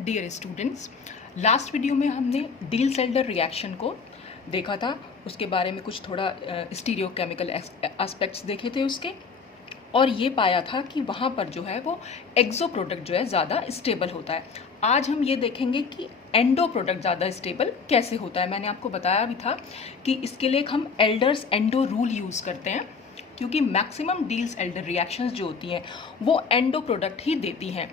Dear students, last video में हमने डील-सेल्डर reaction को देखा था। उसके बारे में कुछ थोड़ा स्टीरियोकेमिकल एस्पेक्ट्स देखे थे उसके, और ये पाया था कि वहाँ पर जो है वो एक्सो प्रोडक्ट जो है ज़्यादा स्टेबल होता है। आज हम ये देखेंगे कि एंडो प्रोडक्ट ज़्यादा स्टेबल कैसे होता है। मैंने आपको बताया भी था कि इसके लिए हम एल्डर्स एंडो रूल यूज़ करते हैं, क्योंकि मैक्सिमम डील्स एल्डर रिएक्शंस जो होती हैं वो एंडो प्रोडक्ट ही देती हैं।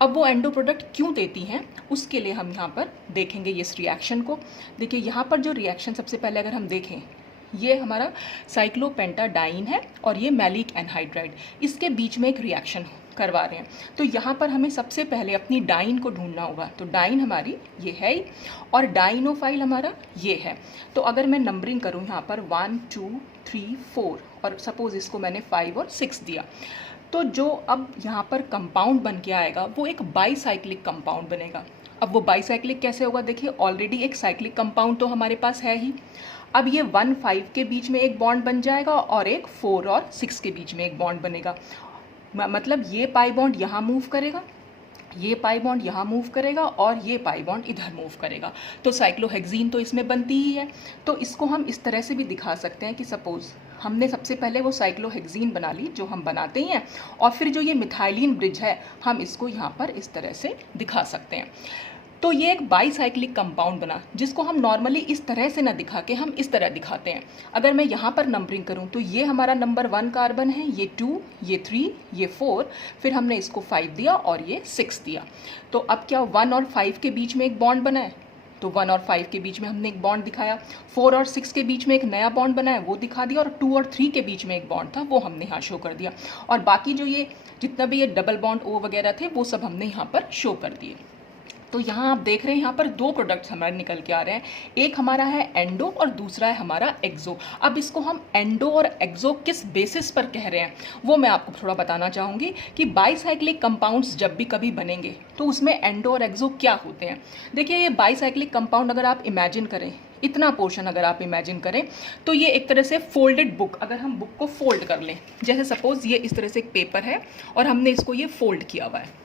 अब वो एंडो प्रोडक्ट क्यों देती हैं उसके लिए हम यहाँ पर देखेंगे इस रिएक्शन को। देखिए यहाँ पर जो रिएक्शन सबसे पहले अगर हम देखें, ये हमारा साइक्लोपेंटाडाइन है और ये मैलिक एनहाइड्राइड, इसके बीच में एक रिएक्शन करवा रहे हैं। तो यहाँ पर हमें सबसे पहले अपनी डाइन को ढूंढना होगा। तो डाइन हमारी ये है और डाइनोफाइल हमारा ये है। तो अगर मैं नंबरिंग करूँ यहाँ पर 1 2 3 4 और सपोज इसको मैंने 5 और 6 दिया, तो जो अब यहाँ पर कंपाउंड बन के आएगा वो एक बाईसाइक्लिक कंपाउंड बनेगा। अब वो बाईसाइक्लिक कैसे होगा? देखिए ऑलरेडी एक साइक्लिक कंपाउंड तो हमारे पास है ही। अब ये 1 5 के बीच में एक बॉन्ड बन जाएगा और एक 4 और 6 के बीच में एक बॉन्ड बनेगा। मतलब ये पाई बॉन्ड यहाँ मूव करेगा, ये पाई बॉन्ड यहाँ मूव करेगा और ये पाई बॉन्ड इधर मूव करेगा। तो साइक्लोहेक्सीन तो इसमें बनती ही है। तो इसको हम इस तरह से भी दिखा सकते हैं कि सपोज हमने सबसे पहले वो साइक्लोहेक्सीन बना ली जो हम बनाते ही हैं, और फिर जो ये मिथाइलिन ब्रिज है हम इसको यहाँ पर इस तरह से दिखा सकते हैं। तो ये एक बाईसाइक्लिक कंपाउंड बना, जिसको हम नॉर्मली इस तरह से ना दिखा के हम इस तरह दिखाते हैं। अगर मैं यहाँ पर नंबरिंग करूँ तो ये हमारा नंबर 1 कार्बन है, ये 2, ये 3, ये 4, फिर हमने इसको 5 दिया और ये 6 दिया। तो अब क्या 1 और 5 के बीच में एक बॉन्ड बना है, तो 1 और 5 के बीच में हमने एक बॉन्ड दिखाया। 4 और 6 के बीच में एक नया बॉन्ड बना है वो दिखा दिया, और 2 और 3 के बीच में एक बॉन्ड था वो हमने यहाँ शो कर दिया। और बाकी जो ये जितना भी ये डबल बॉन्ड ओ वगैरह थे वो सब हमने यहाँ पर शो कर दिए। तो यहाँ आप देख रहे हैं यहाँ पर 2 प्रोडक्ट्स हमारे निकल के आ रहे हैं। एक हमारा है एंडो और दूसरा है हमारा एक्सो। अब इसको हम एंडो और एक्सो किस बेसिस पर कह रहे हैं वो मैं आपको थोड़ा बताना चाहूँगी कि बाईसाइक्लिक कंपाउंड्स जब भी कभी बनेंगे तो उसमें एंडो और एक्सो क्या होते हैं। देखिए ये बाईसाइक्लिक कंपाउंड अगर आप इमेजिन करें, इतना पोर्शन अगर आप इमेजिन करें, तो ये एक तरह से फोल्डेड बुक, अगर हम बुक को फोल्ड कर लें, जैसे सपोज ये इस तरह से एक पेपर है और हमने इसको ये फोल्ड किया हुआ है,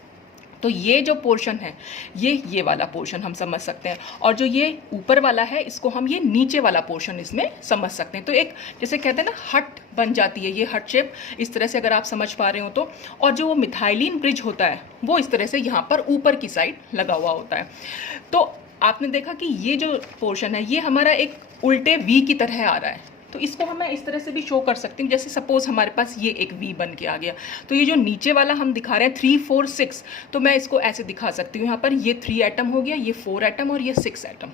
तो ये जो पोर्शन है ये वाला पोर्शन हम समझ सकते हैं, और जो ये ऊपर वाला है इसको हम ये नीचे वाला पोर्शन इसमें समझ सकते हैं। तो एक जैसे कहते हैं ना हट बन जाती है, ये हट शेप इस तरह से अगर आप समझ पा रहे हो तो। और जो वो मिथाइलिन ब्रिज होता है वो इस तरह से यहाँ पर ऊपर की साइड लगा हुआ होता है। तो आपने देखा कि ये जो पोर्शन है ये हमारा एक उल्टे वी की तरह आ रहा है, तो इसको हम इस तरह से भी शो कर सकती हूँ। जैसे सपोज हमारे पास ये एक वी बन के आ गया, तो ये जो नीचे वाला हम दिखा रहे हैं 3 4 6, तो मैं इसको ऐसे दिखा सकती हूँ। यहाँ पर ये 3 एटम हो गया, ये 4 एटम और ये 6 एटम।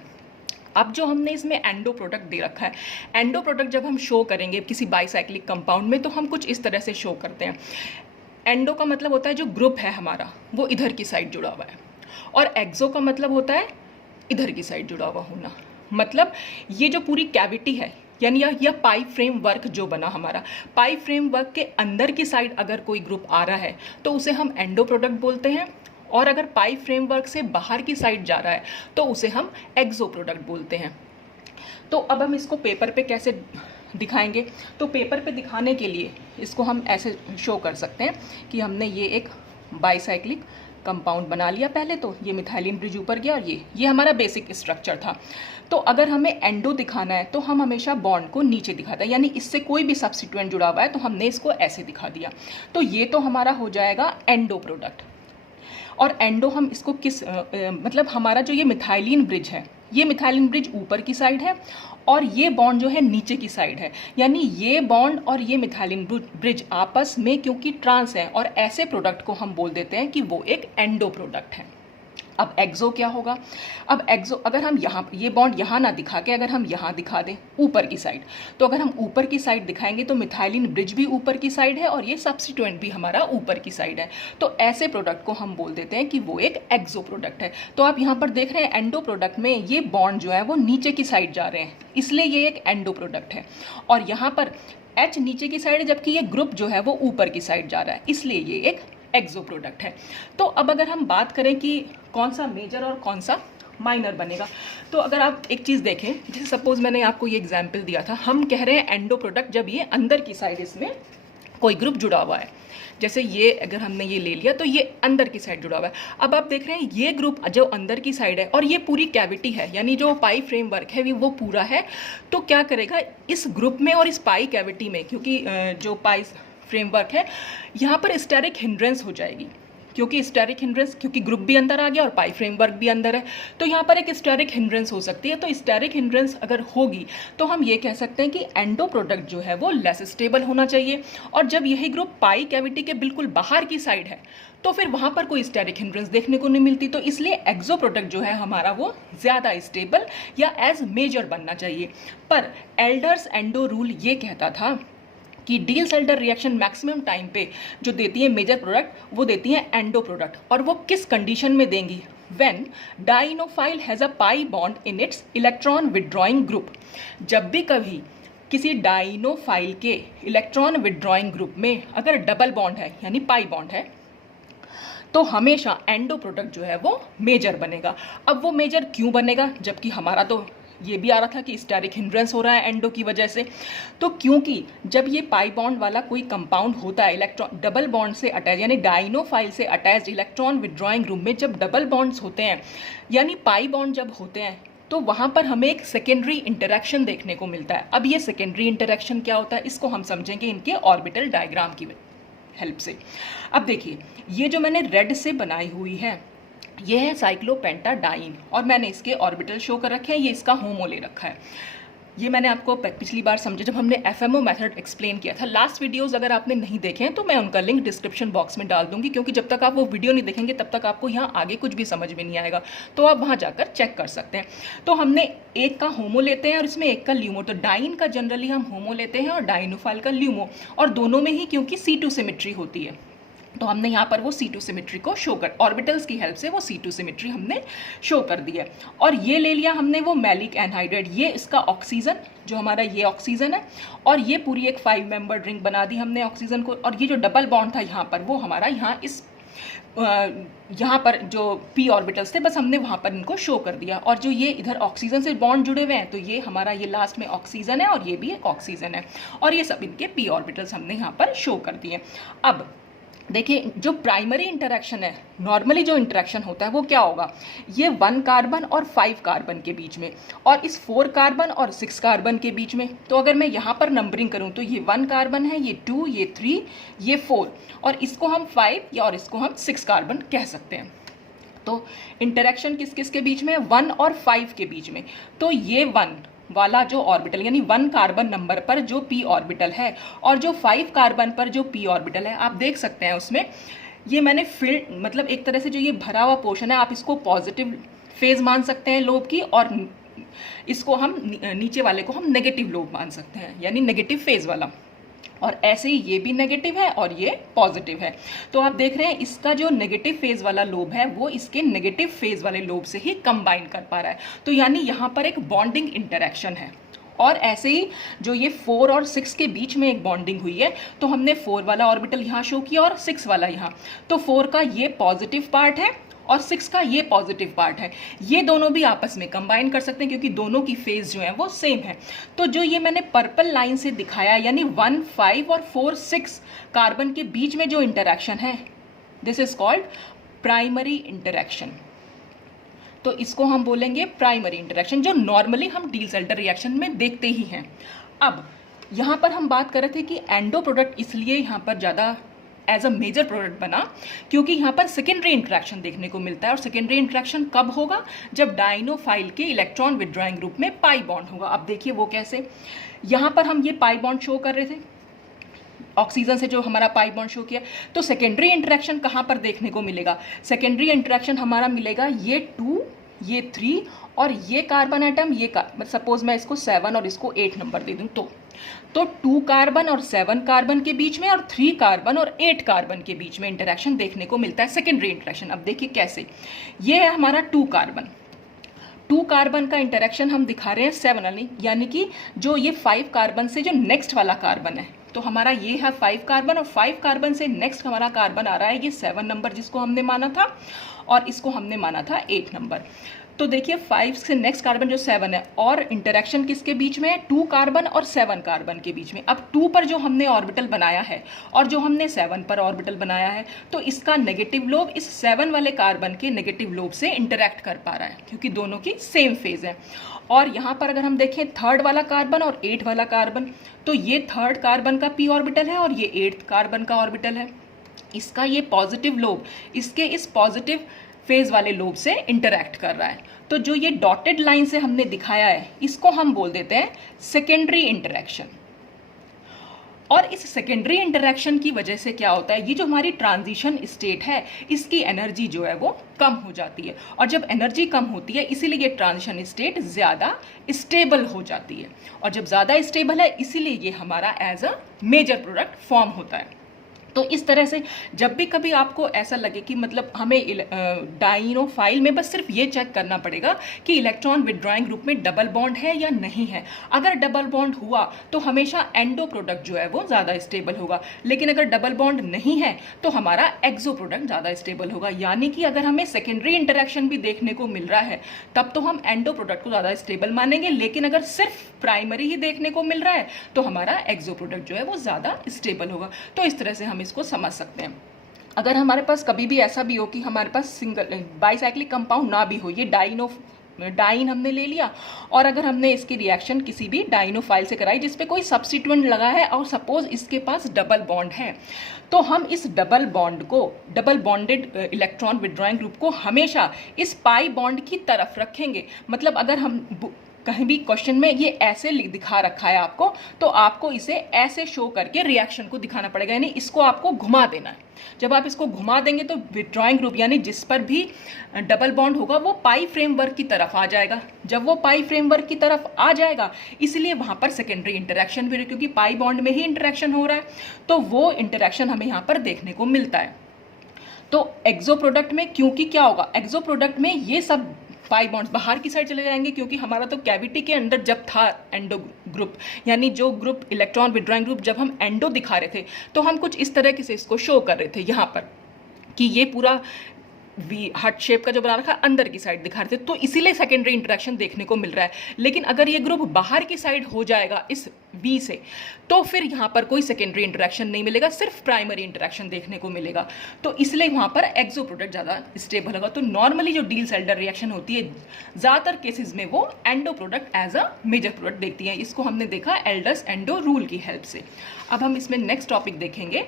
अब जो हमने इसमें एंडो प्रोडक्ट दे रखा है, एंडो प्रोडक्ट जब हम शो करेंगे किसी बाईसाइक्लिक कंपाउंड में तो हम कुछ इस तरह से शो करते हैं। एंडो का मतलब होता है जो ग्रुप है हमारा वो इधर की साइड जुड़ा हुआ है, और एक्सो का मतलब होता है इधर की साइड जुड़ा हुआ होना। मतलब ये जो पूरी कैविटी है, यानी यह पाई फ्रेमवर्क जो बना हमारा, पाई फ्रेमवर्क के अंदर की साइड अगर कोई ग्रुप आ रहा है तो उसे हम एंडो प्रोडक्ट बोलते हैं, और अगर पाई फ्रेमवर्क से बाहर की साइड जा रहा है तो उसे हम एक्सो प्रोडक्ट बोलते हैं। तो अब हम इसको पेपर पे कैसे दिखाएंगे? तो पेपर पे दिखाने के लिए इसको हम ऐसे शो कर सकते हैं कि हमने ये एक बाईसाइक्लिक कंपाउंड बना लिया। पहले तो ये मिथाइलिन ब्रिज ऊपर गया और ये हमारा बेसिक स्ट्रक्चर था। तो अगर हमें एंडो दिखाना है तो हम हमेशा बॉन्ड को नीचे दिखाते हैं, यानी इससे कोई भी सब्स्टिट्यूएंट जुड़ा हुआ है तो हमने इसको ऐसे दिखा दिया। तो ये तो हमारा हो जाएगा एंडो प्रोडक्ट। और एंडो हम इसको किस मतलब हमारा जो ये मिथाइलिन ब्रिज है, ये मिथाइलिन ब्रिज ऊपर की साइड है और ये बॉन्ड जो है नीचे की साइड है, यानी ये बॉन्ड और ये मिथाइलिन ब्रिज आपस में क्योंकि ट्रांस है, और ऐसे प्रोडक्ट को हम बोल देते हैं कि वो एक एंडो प्रोडक्ट है। अब एक्सो क्या होगा? अब एक्सो अगर हम यहाँ ये बॉन्ड यहाँ ना दिखा के अगर हम यहाँ दिखा दें ऊपर की साइड, तो अगर हम ऊपर की साइड दिखाएंगे तो मिथाइलिन ब्रिज भी ऊपर की साइड है और ये सब्स्टिट्यूएंट भी हमारा ऊपर की साइड है। तो ऐसे प्रोडक्ट को हम बोल देते हैं कि वो एक एक्सो प्रोडक्ट है। तो आप यहाँ पर देख रहे हैं एंडो प्रोडक्ट में ये बॉन्ड जो है वो नीचे की साइड जा रहे हैं, इसलिए ये एक एंडो प्रोडक्ट है। और यहाँ पर H नीचे की साइड है जबकि ये ग्रुप जो है वो ऊपर की साइड जा रहा है, इसलिए ये एक एक्सो प्रोडक्ट है। तो अब अगर हम बात करें कि कौन सा मेजर और कौन सा माइनर बनेगा, तो अगर आप एक चीज़ देखें, जैसे सपोज मैंने आपको ये एग्जाम्पल दिया था, हम कह रहे हैं एंडो प्रोडक्ट जब ये अंदर की साइड इसमें कोई ग्रुप जुड़ा हुआ है, जैसे ये अगर हमने ये ले लिया तो ये अंदर की साइड जुड़ा हुआ है। अब आप देख रहे हैं ये ग्रुप जो अंदर की साइड है और ये पूरी कैविटी है, यानी जो पाई फ्रेमवर्क है वो पूरा है। तो क्या करेगा इस ग्रुप में और इस पाई कैविटी में, क्योंकि जो पाई फ्रेमवर्क है यहाँ पर स्टेरिक हिंड्रेंस हो जाएगी, क्योंकि स्टेरिक हिंड्रेंस, क्योंकि ग्रुप भी अंदर आ गया और पाई फ्रेमवर्क भी अंदर है, तो यहाँ पर एक स्टेरिक हिंड्रेंस हो सकती है। तो स्टेरिक हिंड्रेंस अगर होगी तो हम ये कह सकते हैं कि एंडो प्रोडक्ट जो है वो लेस स्टेबल होना चाहिए। और जब यही ग्रुप पाई कैविटी के बिल्कुल बाहर की साइड है तो फिर वहाँ पर कोई स्टेरिक हिंड्रेंस देखने को नहीं मिलती, तो इसलिए एक्सो प्रोडक्ट जो है हमारा वो ज़्यादा स्टेबल या एज मेजर बनना चाहिए। पर एल्डर्स एंडो रूल ये कहता था कि डील-सेल्टर रिएक्शन मैक्सिमम टाइम पे जो देती है मेजर प्रोडक्ट वो देती है एंडो प्रोडक्ट। और वो किस कंडीशन में देंगी? When dienophile has a pi bond in its electron withdrawing group. जब भी कभी किसी डाइनोफाइल के इलेक्ट्रॉन विड्रॉइंग ग्रुप में अगर डबल बॉन्ड है यानी पाई बॉन्ड है तो हमेशा एंडो प्रोडक्ट जो है वो मेजर बनेगा। अब वो मेजर क्यों बनेगा, जबकि हमारा तो ये भी आ रहा था कि स्टेरिक हिंड्रेंस हो रहा है एंडो की वजह से। तो क्योंकि जब ये पाई बॉन्ड वाला कोई कंपाउंड होता है इलेक्ट्रॉन डबल बॉन्ड से अटैच यानी डाइनोफाइल से अटैच्ड इलेक्ट्रॉन विड्रॉइंग ग्रुप में जब डबल बॉन्ड्स होते हैं यानी पाई बॉन्ड जब होते हैं तो वहाँ पर हमें एक सेकेंडरी इंटरेक्शन देखने को मिलता है। अब ये सेकेंडरी इंटरेक्शन क्या होता है इसको हम समझेंगे इनके ऑर्बिटल डायग्राम की हेल्प से। अब देखिए ये जो मैंने रेड से बनाई हुई है ये है साइक्लोपेंटाडाइन और मैंने इसके ऑर्बिटल शो कर रखे हैं, ये इसका होमो ले रखा है। ये मैंने आपको पिछली बार समझे जब हमने एफएमओ मेथड एक्सप्लेन किया था। लास्ट वीडियोस अगर आपने नहीं देखे हैं तो मैं उनका लिंक डिस्क्रिप्शन बॉक्स में डाल दूंगी, क्योंकि जब तक आप वो वीडियो नहीं देखेंगे तब तक आपको यहाँ आगे कुछ भी समझ में नहीं आएगा, तो आप वहाँ जाकर चेक कर सकते हैं। तो हमने एक का होमो लेते हैं और इसमें एक का ल्यूमो। तो डाइन का जनरली हम होमो लेते हैं और डाइनोफाइल का ल्यूमो, और दोनों में ही क्योंकि C2 सिमेट्री होती है तो हमने यहाँ पर वो C2 सिमेट्री को शो कर ऑर्बिटल्स की हेल्प से वो C2 सिमेट्री हमने शो कर दी है। और ये ले लिया हमने वो मैलिक एनहाइड्राइड, ये इसका ऑक्सीजन जो हमारा ये ऑक्सीजन है और ये पूरी एक 5 मेंबर रिंग बना दी हमने ऑक्सीजन को। और ये जो डबल बॉन्ड था यहाँ पर वो हमारा यहाँ पर जो p ऑर्बिटल्स थे बस हमने वहाँ पर इनको शो कर दिया। और जो ये इधर ऑक्सीजन से बॉन्ड जुड़े हुए हैं तो ये हमारा ये लास्ट में ऑक्सीजन है और ये भी एक ऑक्सीजन है, और ये सब इनके p ऑर्बिटल्स हमने यहाँ पर शो कर दिए। अब देखिए जो प्राइमरी इंटरेक्शन है नॉर्मली जो इंटरेक्शन होता है वो क्या होगा, ये 1 कार्बन और 5 कार्बन के बीच में और इस 4 कार्बन और 6 कार्बन के बीच में। तो अगर मैं यहाँ पर नंबरिंग करूँ तो ये 1 कार्बन है, ये 2, ये 3, ये 4 और इसको हम 5 या और इसको हम 6 कार्बन कह सकते हैं। तो इंटरेक्शन किस किस के बीच में, 1 और 5 के बीच में। तो ये 1 वाला जो ऑर्बिटल यानी 1 कार्बन नंबर पर जो p ऑर्बिटल है और जो 5 कार्बन पर जो p ऑर्बिटल है, आप देख सकते हैं उसमें ये मैंने फिल्ड मतलब एक तरह से जो ये भरा हुआ पोर्शन है आप इसको पॉजिटिव फेज मान सकते हैं लोब की, और इसको हम नीचे वाले को हम नेगेटिव लोब मान सकते हैं यानी नेगेटिव फेज वाला। और ऐसे ही ये भी नेगेटिव है और ये पॉजिटिव है। तो आप देख रहे हैं इसका जो नेगेटिव फेज वाला लोब है वो इसके नेगेटिव फेज वाले लोब से ही कंबाइन कर पा रहा है, तो यानी यहाँ पर एक बॉन्डिंग इंटरेक्शन है। और ऐसे ही जो ये 4 और 6 के बीच में एक बॉन्डिंग हुई है तो हमने 4 वाला ऑर्बिटल यहाँ शो किया और 6 वाला यहाँ। तो 4 का ये पॉजिटिव पार्ट है और 6 का ये पॉजिटिव पार्ट है, ये दोनों भी आपस में कंबाइन कर सकते हैं क्योंकि दोनों की फेज जो है वो सेम है। तो जो ये मैंने पर्पल लाइन से दिखाया यानी 1, 5 और 4, 6 कार्बन के बीच में जो इंटरेक्शन है this is called primary interaction. तो इसको हम बोलेंगे प्राइमरी इंटरेक्शन, जो नॉर्मली हम डील-सेल्टर रिएक्शन में देखते ही हैं। अब यहाँ पर हम बात कर रहे थे कि एंडो प्रोडक्ट इसलिए यहाँ पर ज़्यादा एज अ मेजर प्रोडक्ट बना क्योंकि यहाँ पर सेकेंडरी इंटरेक्शन देखने को मिलता है। और सेकेंडरी इंटरेक्शन कब होगा, जब डाइनोफाइल के इलेक्ट्रॉन विड्रॉइंग ग्रुप में पाई बॉन्ड होगा। अब देखिए वो कैसे, यहाँ पर हम ये पाई बॉन्ड शो कर रहे थे ऑक्सीजन से जो हमारा पाई बॉन्ड शो किया, तो सेकेंडरी इंटरेक्शन कहाँ पर देखने को मिलेगा, सेकेंडरी इंटरेक्शन हमारा मिलेगा ये 2, ये 3 और ये कार्बन एटम ये सपोज मैं इसको 7 और इसको 8 नंबर दे दूँ तो 2 कार्बन और 7 कार्बन के बीच में और 3 कार्बन और 8 कार्बन के बीच में इंटरेक्शन देखने को मिलता है सेकेंडरी इंटरेक्शन। अब देखिए कैसे, ये है हमारा 2 कार्बन का इंटरेक्शन हम दिखा रहे हैं 7 यानी कि जो ये 5 कार्बन से जो नेक्स्ट वाला कार्बन है, तो हमारा ये है 5 कार्बन और 5 कार्बन से नेक्स्ट हमारा कार्बन आ रहा है ये 7 नंबर जिसको हमने माना था और इसको हमने माना था 8 नंबर। तो देखिए 5 से नेक्स्ट कार्बन जो 7 है, और इंटरेक्शन किसके बीच में है, 2 कार्बन और 7 कार्बन के बीच में। अब 2 पर जो हमने ऑर्बिटल बनाया है और जो हमने 7 पर ऑर्बिटल बनाया है, तो इसका नेगेटिव लोब इस 7 वाले कार्बन के नेगेटिव लोब से इंटरेक्ट कर पा रहा है, क्योंकि दोनों की सेम फेज है। और यहाँ पर अगर हम देखें 3rd वाला कार्बन और 8 वाला कार्बन, तो ये 3rd कार्बन का p ऑर्बिटल है और ये 8th कार्बन का ऑर्बिटल है। इसका ये पॉजिटिव लोब इसके इस पॉजिटिव फेज वाले लोब से इंटरैक्ट कर रहा है। तो जो ये डॉटेड लाइन से हमने दिखाया है, इसको हम बोल देते हैं सेकेंडरी इंटरैक्शन। और इस सेकेंडरी इंटरैक्शन की वजह से क्या होता है, ये जो हमारी ट्रांजिशन स्टेट है, इसकी एनर्जी जो है वो कम हो जाती है। और जब एनर्जी कम होती है, इसीलिए ये ट्रांजिशन स्टेट ज़्यादा स्टेबल हो जाती है। और जब ज़्यादा स्टेबल है, इसीलिए ये हमारा as a major product form होता है। तो इस तरह से जब भी कभी आपको ऐसा लगे कि मतलब हमें डाइनोफाइल में बस सिर्फ ये चेक करना पड़ेगा कि इलेक्ट्रॉन विड्रॉइंग ग्रुप में डबल बॉन्ड है या नहीं है। अगर डबल बॉन्ड हुआ तो हमेशा एंडो प्रोडक्ट जो है वो ज़्यादा स्टेबल होगा, लेकिन अगर डबल बॉन्ड नहीं है तो हमारा एक्सो प्रोडक्ट ज़्यादा स्टेबल होगा। यानी कि अगर हमें सेकेंडरी इंटरेक्शन भी देखने को मिल रहा है, तब तो हम एंडो प्रोडक्ट को ज़्यादा स्टेबल मानेंगे, लेकिन अगर सिर्फ प्राइमरी ही देखने को मिल रहा है तो हमारा एक्सो प्रोडक्ट जो है वो ज़्यादा स्टेबल होगा। तो इस तरह से हम इसको समझ सकते हैं। अगर हमारे पास कभी भी ऐसा भी हो कि हमारे पास सिंगल बाइसाइक्लिक कंपाउंड ना भी हो, ये डाइन हमने ले लिया, और अगर हमने इसकी रिएक्शन किसी भी डाइनोफाइल से कराई जिसपे कोई सब्स्टिट्यूएंट लगा है और सपोज इसके पास डबल बॉन्ड है, तो हम इस डबल बॉन्ड को, double bonded electron withdrawing group को हमेशा इस पाई बॉन्ड की तरफ रखेंगे। मतलब अगर हम कहीं भी क्वेश्चन में ये ऐसे दिखा रखा है आपको, तो आपको इसे ऐसे शो करके रिएक्शन को दिखाना पड़ेगा, यानी इसको आपको घुमा देना है। जब आप इसको घुमा देंगे तो विड्रॉइंग ग्रुप यानी जिस पर भी डबल बॉन्ड होगा वो पाई फ्रेमवर्क की तरफ आ जाएगा। जब वो पाई फ्रेमवर्क की तरफ आ जाएगा, इसलिए वहां पर सेकेंडरी इंटरेक्शन भी, क्योंकि पाई बॉन्ड में ही इंटरेक्शन हो रहा है, तो वो इंटरेक्शन हमें यहाँ पर देखने को मिलता है। तो एक्सो प्रोडक्ट में क्योंकि क्या होगा, एक्सो प्रोडक्ट में ये सब पाई बॉन्ड्स बाहर की साइड चले जाएंगे, क्योंकि हमारा तो कैविटी के अंदर जब था एंडो ग्रुप, यानी जो ग्रुप इलेक्ट्रॉन विड्रॉइंग ग्रुप, जब हम एंडो दिखा रहे थे तो हम कुछ इस तरह से इसको शो कर रहे थे यहाँ पर कि ये पूरा वी हार्ट शेप का जो बना रखा है अंदर की साइड दिखा रहे थे, तो इसीलिए सेकेंडरी इंटरेक्शन देखने को मिल रहा है। लेकिन अगर ये ग्रुप बाहर की साइड हो जाएगा इस वी से, तो फिर यहाँ पर कोई सेकेंडरी इंटरेक्शन नहीं मिलेगा, सिर्फ प्राइमरी इंटरेक्शन देखने को मिलेगा। तो इसलिए वहाँ पर एक्सो प्रोडक्ट ज़्यादा स्टेबल होगा। तो नॉर्मली जो डील-सेल्डर रिएक्शन होती है, ज़्यादातर केसेज में वो endo product as a major product देखती है। इसको हमने देखा एल्डर्स एंडो रूल की हेल्प से। अब हम इसमें नेक्स्ट टॉपिक देखेंगे,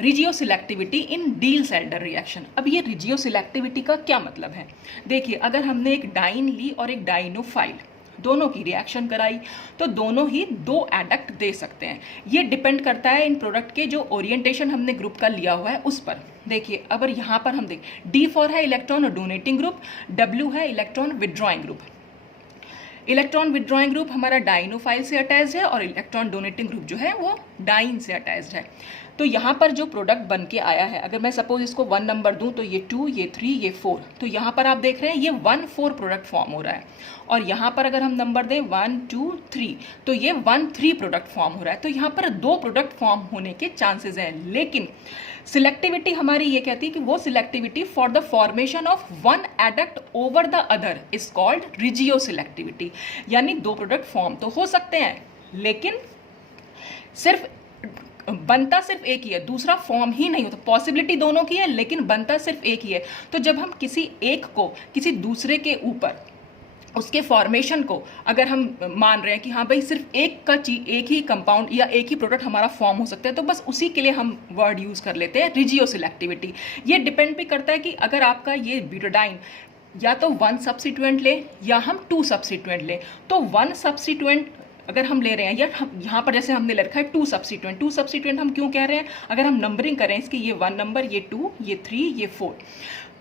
regioselectivity in Diels Alder reaction. अब ये रिजियो सिलेक्टिविटी का क्या मतलब है, देखिए अगर हमने एक डाइन ली और एक डाइनोफाइल दोनों की रिएक्शन कराई, तो दोनों ही 2 एडक्ट दे सकते हैं। ये डिपेंड करता है इन प्रोडक्ट के जो ओरिएंटेशन हमने ग्रुप का लिया हुआ है उस पर। देखिए अगर यहाँ पर हम देख D फॉर है इलेक्ट्रॉन डोनेटिंग ग्रुप, W है electron withdrawing group. Electron withdrawing group हमारा डाइनोफाइल से अटैच्ड है और इलेक्ट्रॉन डोनेटिंग ग्रुप जो है वो डाइन से अटैच्ड है। तो यहाँ पर जो प्रोडक्ट बन के आया है, अगर मैं सपोज इसको 1 नंबर दूं तो ये 2, ये 3, ये 4, तो यहाँ पर आप देख रहे हैं ये 1-4 प्रोडक्ट फॉर्म हो रहा है। और यहाँ पर अगर हम नंबर दें 1, 2, 3, तो ये 1-3 प्रोडक्ट फॉर्म हो रहा है। तो यहाँ पर 2 प्रोडक्ट फॉर्म होने के चांसेस हैं, लेकिन सिलेक्टिविटी हमारी ये कहती है कि वो selectivity for the formation of 1 adduct over the other is called regioselectivity. यानी 2 प्रोडक्ट फॉर्म तो हो सकते हैं, लेकिन सिर्फ बनता सिर्फ एक ही है, दूसरा फॉर्म ही नहीं होता। पॉसिबिलिटी दोनों की है, लेकिन बनता सिर्फ एक ही है। तो जब हम किसी एक को किसी दूसरे के ऊपर उसके फॉर्मेशन को अगर हम मान रहे हैं कि हाँ भाई सिर्फ एक ही कंपाउंड या एक ही प्रोडक्ट हमारा फॉर्म हो सकता है, तो बस उसी के लिए हम वर्ड यूज कर लेते हैं रिजियो सिलेक्टिविटी। ये डिपेंड भी करता है कि अगर आपका ये ब्यूटाडाइन या तो 1 सब्स्टिट्यूएंट ले या हम 2 सब्स्टिट्यूएंट ले, तो 1 सब्स्टिट्यूएंट अगर हम ले रहे हैं, या यहाँ पर जैसे हमने ले रखा है 2 सब्स्टिट्यूएंट हम क्यों कह रहे हैं, अगर हम नंबरिंग करें इसकी, ये 1 नंबर, ये 2, ये 3, ये 4,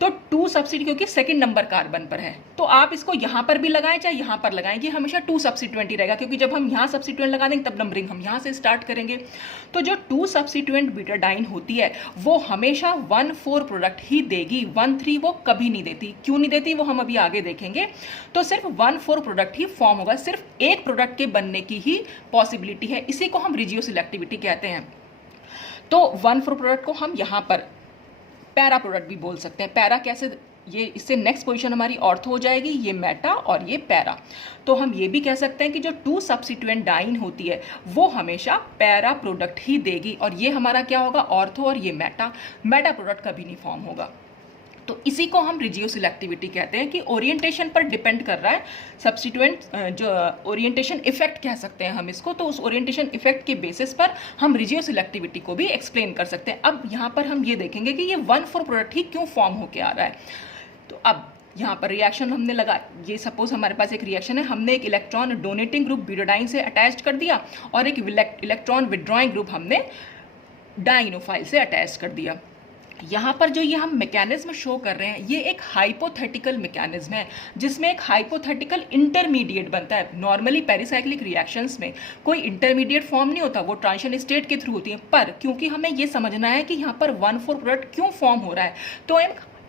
तो 2 सब्स्टिट्यूएंट क्योंकि सेकंड नंबर कार्बन पर है, तो आप इसको यहाँ पर भी लगाएं चाहे यहाँ पर लगाएं, ये हमेशा 2 सब्स्टिट्यूएंट ही रहेगा, क्योंकि जब हम यहाँ सब्स्टिट्यूएंट लगा देंगे तब नंबरिंग हम यहाँ से स्टार्ट करेंगे। तो जो 2 सब्स्टिट्यूएंट ब्यूटाडाइन होती है वो हमेशा 1-4 प्रोडक्ट ही देगी, 1-3 वो कभी नहीं देती। क्यों नहीं देती वो हम अभी आगे देखेंगे। तो सिर्फ 1-4 प्रोडक्ट ही फॉर्म होगा, सिर्फ एक प्रोडक्ट के बनने की ही पॉसिबिलिटी है। इसी को हम रिजियो सिलेक्टिविटी कहते हैं। तो 1-4 प्रोडक्ट को हम यहाँ पर पैरा प्रोडक्ट भी बोल सकते हैं। पैरा कैसे ये इससे नेक्स्ट पोजीशन हमारी ऑर्थो हो जाएगी, ये मेटा और ये पैरा। तो हम ये भी कह सकते हैं कि जो 2 सब्स्टिट्यूएंट डाइन होती है वो हमेशा पैरा प्रोडक्ट ही देगी, और ये हमारा क्या होगा, ऑर्थो, और ये मेटा प्रोडक्ट कभी नहीं फॉर्म होगा। तो इसी को हम रिजियो सिलेक्टिविटी कहते हैं कि ओरिएंटेशन पर डिपेंड कर रहा है सब्स्टिट्यूएंट, जो ओरिएंटेशन इफेक्ट कह सकते हैं हम इसको। तो उस ओरिएंटेशन इफेक्ट के बेसिस पर हम रिजियो सिलेक्टिविटी को भी एक्सप्लेन कर सकते हैं। अब यहाँ पर हम ये देखेंगे कि ये 1,4 प्रोडक्ट ही क्यों फॉर्म होके आ रहा है। तो अब यहाँ पर रिएक्शन हमने लगा, ये सपोज हमारे पास एक रिएक्शन है, हमने एक इलेक्ट्रॉन डोनेटिंग ग्रुप ब्यूटाडाइन से अटैच कर दिया और एक इलेक्ट्रॉन विड्रॉइंग ग्रुप हमने डाइनोफाइल से अटैच कर दिया। यहाँ पर जो ये हम मैकेनिज्म शो कर रहे हैं ये एक हाइपोथेटिकल मैकेनिज्म है, जिसमें एक हाइपोथेटिकल इंटरमीडिएट बनता है। नॉर्मली पेरिसाइक्लिक रिएक्शंस में कोई इंटरमीडिएट फॉर्म नहीं होता, वो ट्रांजिशन स्टेट के थ्रू होती है। पर क्योंकि हमें ये समझना है कि यहाँ पर 1,4 प्रोडक्ट क्यों फॉर्म हो रहा है, तो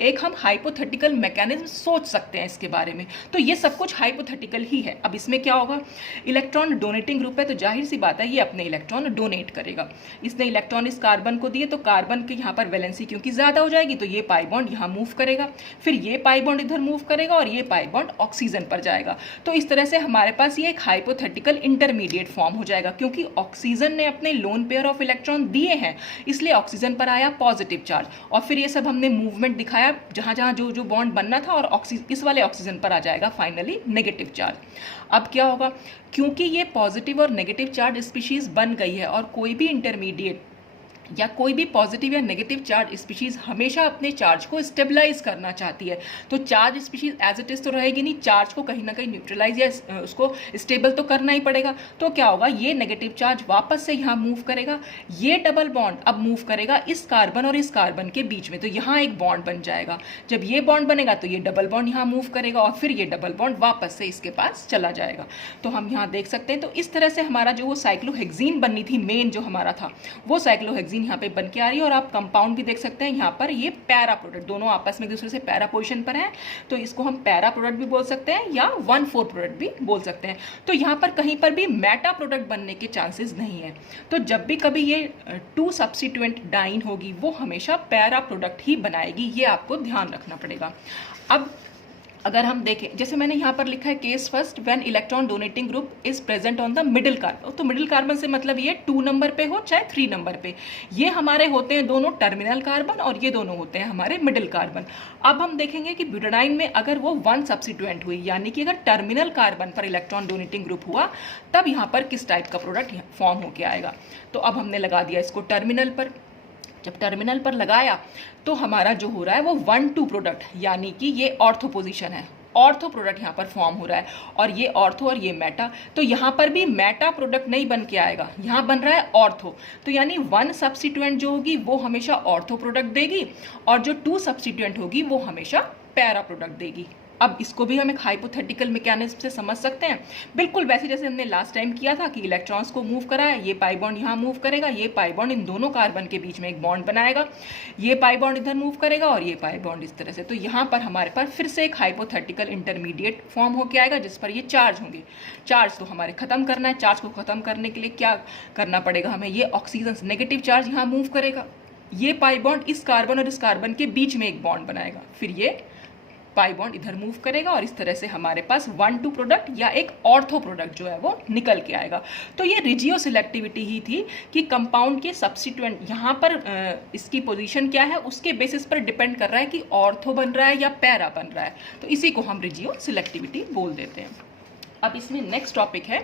एक हम हाइपोथेटिकल मैकेनिज्म सोच सकते हैं इसके बारे में। तो ये सब कुछ हाइपोथेटिकल ही है। अब इसमें क्या होगा, इलेक्ट्रॉन डोनेटिंग ग्रुप है तो जाहिर सी बात है ये अपने इलेक्ट्रॉन डोनेट करेगा। इसने इलेक्ट्रॉन इस कार्बन को दिए तो कार्बन के यहाँ पर वैलेंसी क्योंकि ज़्यादा हो जाएगी तो ये पाई बॉन्ड यहाँ मूव करेगा, फिर ये पाई बॉन्ड इधर मूव करेगा और ये पाई बॉन्ड ऑक्सीजन पर जाएगा। तो इस तरह से हमारे पास ये एक हाइपोथेटिकल इंटरमीडिएट फॉर्म हो जाएगा, क्योंकि ऑक्सीजन ने अपने लोन पेयर ऑफ इलेक्ट्रॉन दिए हैं इसलिए ऑक्सीजन पर आया पॉजिटिव चार्ज, और फिर ये सब हमने मूवमेंट दिखाया जहाँ जहाँ जो जो बॉन्ड बनना था, और इस वाले ऑक्सीजन पर आ जाएगा फाइनली नेगेटिव चार्ज। अब क्या होगा, क्योंकि ये पॉजिटिव और नेगेटिव चार्ज स्पीशीज बन गई है और कोई भी इंटरमीडिएट या कोई भी पॉजिटिव या नेगेटिव चार्ज स्पीशीज हमेशा अपने चार्ज को स्टेबलाइज करना चाहती है, तो charge species as it is तो रहेगी नहीं, चार्ज को कहीं ना कहीं न्यूट्रलाइज या उसको स्टेबल तो करना ही पड़ेगा। तो क्या होगा, ये नेगेटिव चार्ज वापस से यहाँ मूव करेगा, ये डबल बॉन्ड अब मूव करेगा इस कार्बन और इस कार्बन के बीच में, तो यहाँ एक बॉन्ड बन जाएगा। जब ये बॉन्ड बनेगा तो ये डबल बॉन्ड यहाँ मूव करेगा और फिर ये डबल बॉन्ड वापस से इसके पास चला जाएगा। तो हम यहाँ देख सकते हैं, तो इस तरह से हमारा जो वो साइक्लोहेक्सीन बननी थी मेन जो हमारा था, वो साइक्लोहेक्सीन यहाँ पे बन के आ रही है। और आप कंपाउंड भी देख सकते हैं यहाँ पर, ये पैरा प्रोडक्ट, दोनों आपस में एक दूसरे से पैरा पोजीशन पर है, तो इसको हम पैरा प्रोडक्ट भी बोल सकते हैं या 1,4 प्रोडक्ट भी बोल सकते हैं। तो यहाँ पर कहीं पर भी मेटा प्रोडक्ट बनने के चांसेस नहीं है। तो जब भी कभी ये 2 सब्स्टिट्यूएंट डाइन होगी वो हमेशा पैरा प्रोडक्ट ही बनाएगी, ये आपको ध्यान रखना पड़ेगा। अब अगर हम देखें, जैसे मैंने यहाँ पर लिखा है case first when electron donating group is present on the middle carbon, तो मिडिल कार्बन से मतलब ये 2 नंबर पे हो चाहे 3 नंबर पे, ये हमारे होते हैं दोनों टर्मिनल कार्बन और ये दोनों होते हैं हमारे मिडिल कार्बन। अब हम देखेंगे कि ब्यूटाडाइन में अगर वो 1 सब्स्टिट्यूएंट हुई, यानी कि अगर टर्मिनल कार्बन पर इलेक्ट्रॉन डोनेटिंग ग्रुप हुआ, तब यहाँ पर किस टाइप का प्रोडक्ट फॉर्म होके आएगा। तो अब हमने लगा दिया इसको टर्मिनल पर, जब टर्मिनल पर लगाया तो हमारा जो हो रहा है वो 1,2 प्रोडक्ट, यानी कि ये ऑर्थो पोजीशन है, ऑर्थो प्रोडक्ट यहाँ पर फॉर्म हो रहा है, और ये ऑर्थो और ये मेटा। तो यहाँ पर भी मेटा प्रोडक्ट नहीं बन के आएगा, यहाँ बन रहा है ऑर्थो। तो यानी 1 सब्स्टिट्यूएंट जो होगी वो हमेशा ऑर्थो प्रोडक्ट देगी, और जो 2 सब्स्टिट्यूएंट होगी वो हमेशा पैरा प्रोडक्ट देगी। अब इसको भी हम एक हाइपोथेटिकल मैकेनिज्म से समझ सकते हैं, बिल्कुल वैसे जैसे हमने लास्ट टाइम किया था कि इलेक्ट्रॉन्स को मूव कराया, ये पाई बॉन्ड यहाँ मूव करेगा, ये पाई बॉन्ड इन दोनों कार्बन के बीच में एक बॉन्ड बनाएगा, ये पाई बॉन्ड इधर मूव करेगा और ये पाई बॉन्ड इस तरह से। तो यहाँ पर हमारे पास फिर से एक हाइपोथेटिकल इंटरमीडिएट फॉर्म होके आएगा जिस पर ये चार्ज होंगे। चार्ज तो हमारे खत्म करना है, चार्ज को खत्म करने के लिए क्या करना पड़ेगा हमें, ये ऑक्सीजन नेगेटिव चार्ज यहाँ मूव करेगा, ये पाई बॉन्ड इस कार्बन और इस कार्बन के बीच में एक बॉन्ड बनाएगा, फिर ये पाई बॉन्ड इधर मूव करेगा, और इस तरह से हमारे पास 1,2 प्रोडक्ट या एक ऑर्थो प्रोडक्ट जो है वो निकल के आएगा। तो ये रिजियो सिलेक्टिविटी ही थी कि कंपाउंड के सब्स्टिट्यूएंट यहाँ पर इसकी पोजीशन क्या है उसके बेसिस पर डिपेंड कर रहा है कि ऑर्थो बन रहा है या पैरा बन रहा है, तो इसी को हम रिजियो सिलेक्टिविटी बोल देते हैं। अब इसमें नेक्स्ट टॉपिक है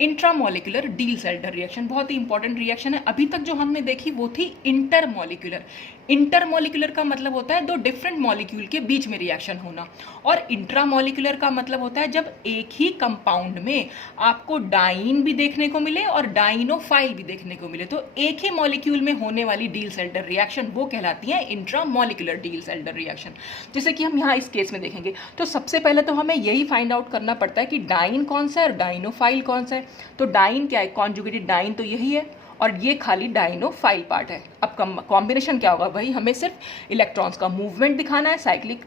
इंट्रामोलिकुलर डील-सेल्डर रिएक्शन। बहुत ही इंपॉर्टेंट रिएक्शन है। अभी तक जो हमने देखी वो थी इंटरमोलिकुलर। इंटरमोलिकुलर का मतलब होता है 2 डिफरेंट मॉलिक्यूल के बीच में रिएक्शन होना, और इंट्रामोलिकुलर का मतलब होता है जब एक ही कंपाउंड में आपको डाइन भी देखने को मिले और डाइनोफाइल भी देखने को मिले, तो एक ही मॉलिक्यूल में होने वाली डील-सेल्डर रिएक्शन वो कहलाती है इंट्रामोलिकुलर डील-सेल्डर रिएक्शन। जैसे कि हम यहाँ इस केस में देखेंगे, तो सबसे पहले तो हमें यही फाइंड आउट करना पड़ता है कि डाइन कौन सा है और डाइनोफाइल कौन सा है। तो डाइन क्या है, कॉन्जुगेटेड डाइन तो यही है, और ये खाली डाइनोफाइल पार्ट है। अब कॉम्बिनेशन क्या होगा, वही हमें सिर्फ इलेक्ट्रॉन्स का मूवमेंट दिखाना है साइक्लिक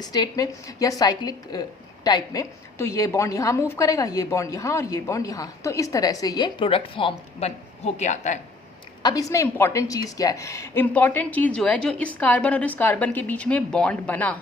स्टेट में या साइक्लिक टाइप में। तो ये बॉन्ड यहाँ मूव करेगा, ये बॉन्ड यहाँ और ये बॉन्ड यहाँ, तो इस तरह से ये प्रोडक्ट फॉर्म बन होके आता है। अब इसमें इंपॉर्टेंट चीज़ क्या है, इंपॉर्टेंट चीज़ जो है जो इस कार्बन और इस कार्बन के बीच में बॉन्ड बना,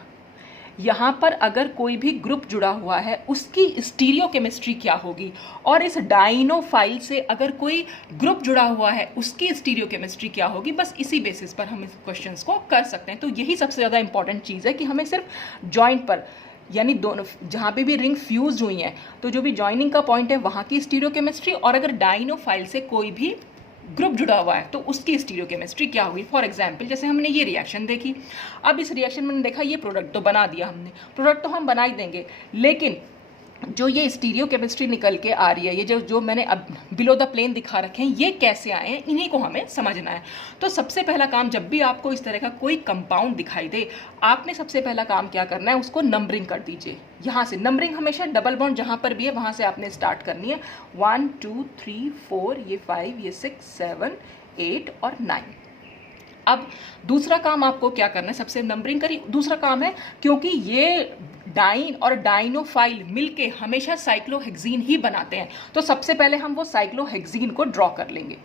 यहाँ पर अगर कोई भी ग्रुप जुड़ा हुआ है उसकी स्टीरियोकेमिस्ट्री क्या होगी, और इस डाइनोफाइल से अगर कोई ग्रुप जुड़ा हुआ है उसकी स्टीरियोकेमिस्ट्री क्या होगी। बस इसी बेसिस पर हम इस क्वेश्चंस को कर सकते हैं। तो यही सबसे ज़्यादा इंपॉर्टेंट चीज़ है कि हमें सिर्फ जॉइंट पर, यानी दोनों जहाँ पे भी रिंग फ्यूज हुई हैं तो जो भी जॉइनिंग का पॉइंट है वहाँ की स्टीरियोकेमिस्ट्री, और अगर डाइनोफाइल से कोई भी ग्रुप जुड़ा हुआ है तो उसकी स्टीरियोकेमिस्ट्री क्या हुई। फॉर एग्जांपल जैसे हमने ये रिएक्शन देखी, अब इस रिएक्शन में देखा ये प्रोडक्ट तो बना दिया हमने, प्रोडक्ट तो हम बना ही देंगे, लेकिन जो ये स्टीरियोकेमिस्ट्री निकल के आ रही है, ये जो मैंने अब बिलो द प्लेन दिखा रखे हैं, ये कैसे आए हैं, इन्हीं को हमें समझना है। तो सबसे पहला काम, जब भी आपको इस तरह का कोई कंपाउंड दिखाई दे, आपने सबसे पहला काम क्या करना है, उसको नंबरिंग कर दीजिए। यहाँ से नंबरिंग हमेशा डबल बॉन्ड जहाँ पर भी है वहाँ से आपने स्टार्ट करनी है। 1 2 3 4, ये 5, ये 6 7 8 और 9। अब दूसरा काम आपको क्या करना है, सबसे नंबरिंग करी, दूसरा काम है, क्योंकि ये डाइन और डाइनोफाइल मिलके हमेशा साइक्लोहेक्सीन ही बनाते हैं, तो सबसे पहले हम वो साइक्लोहेक्सीन को ड्रॉ कर लेंगे।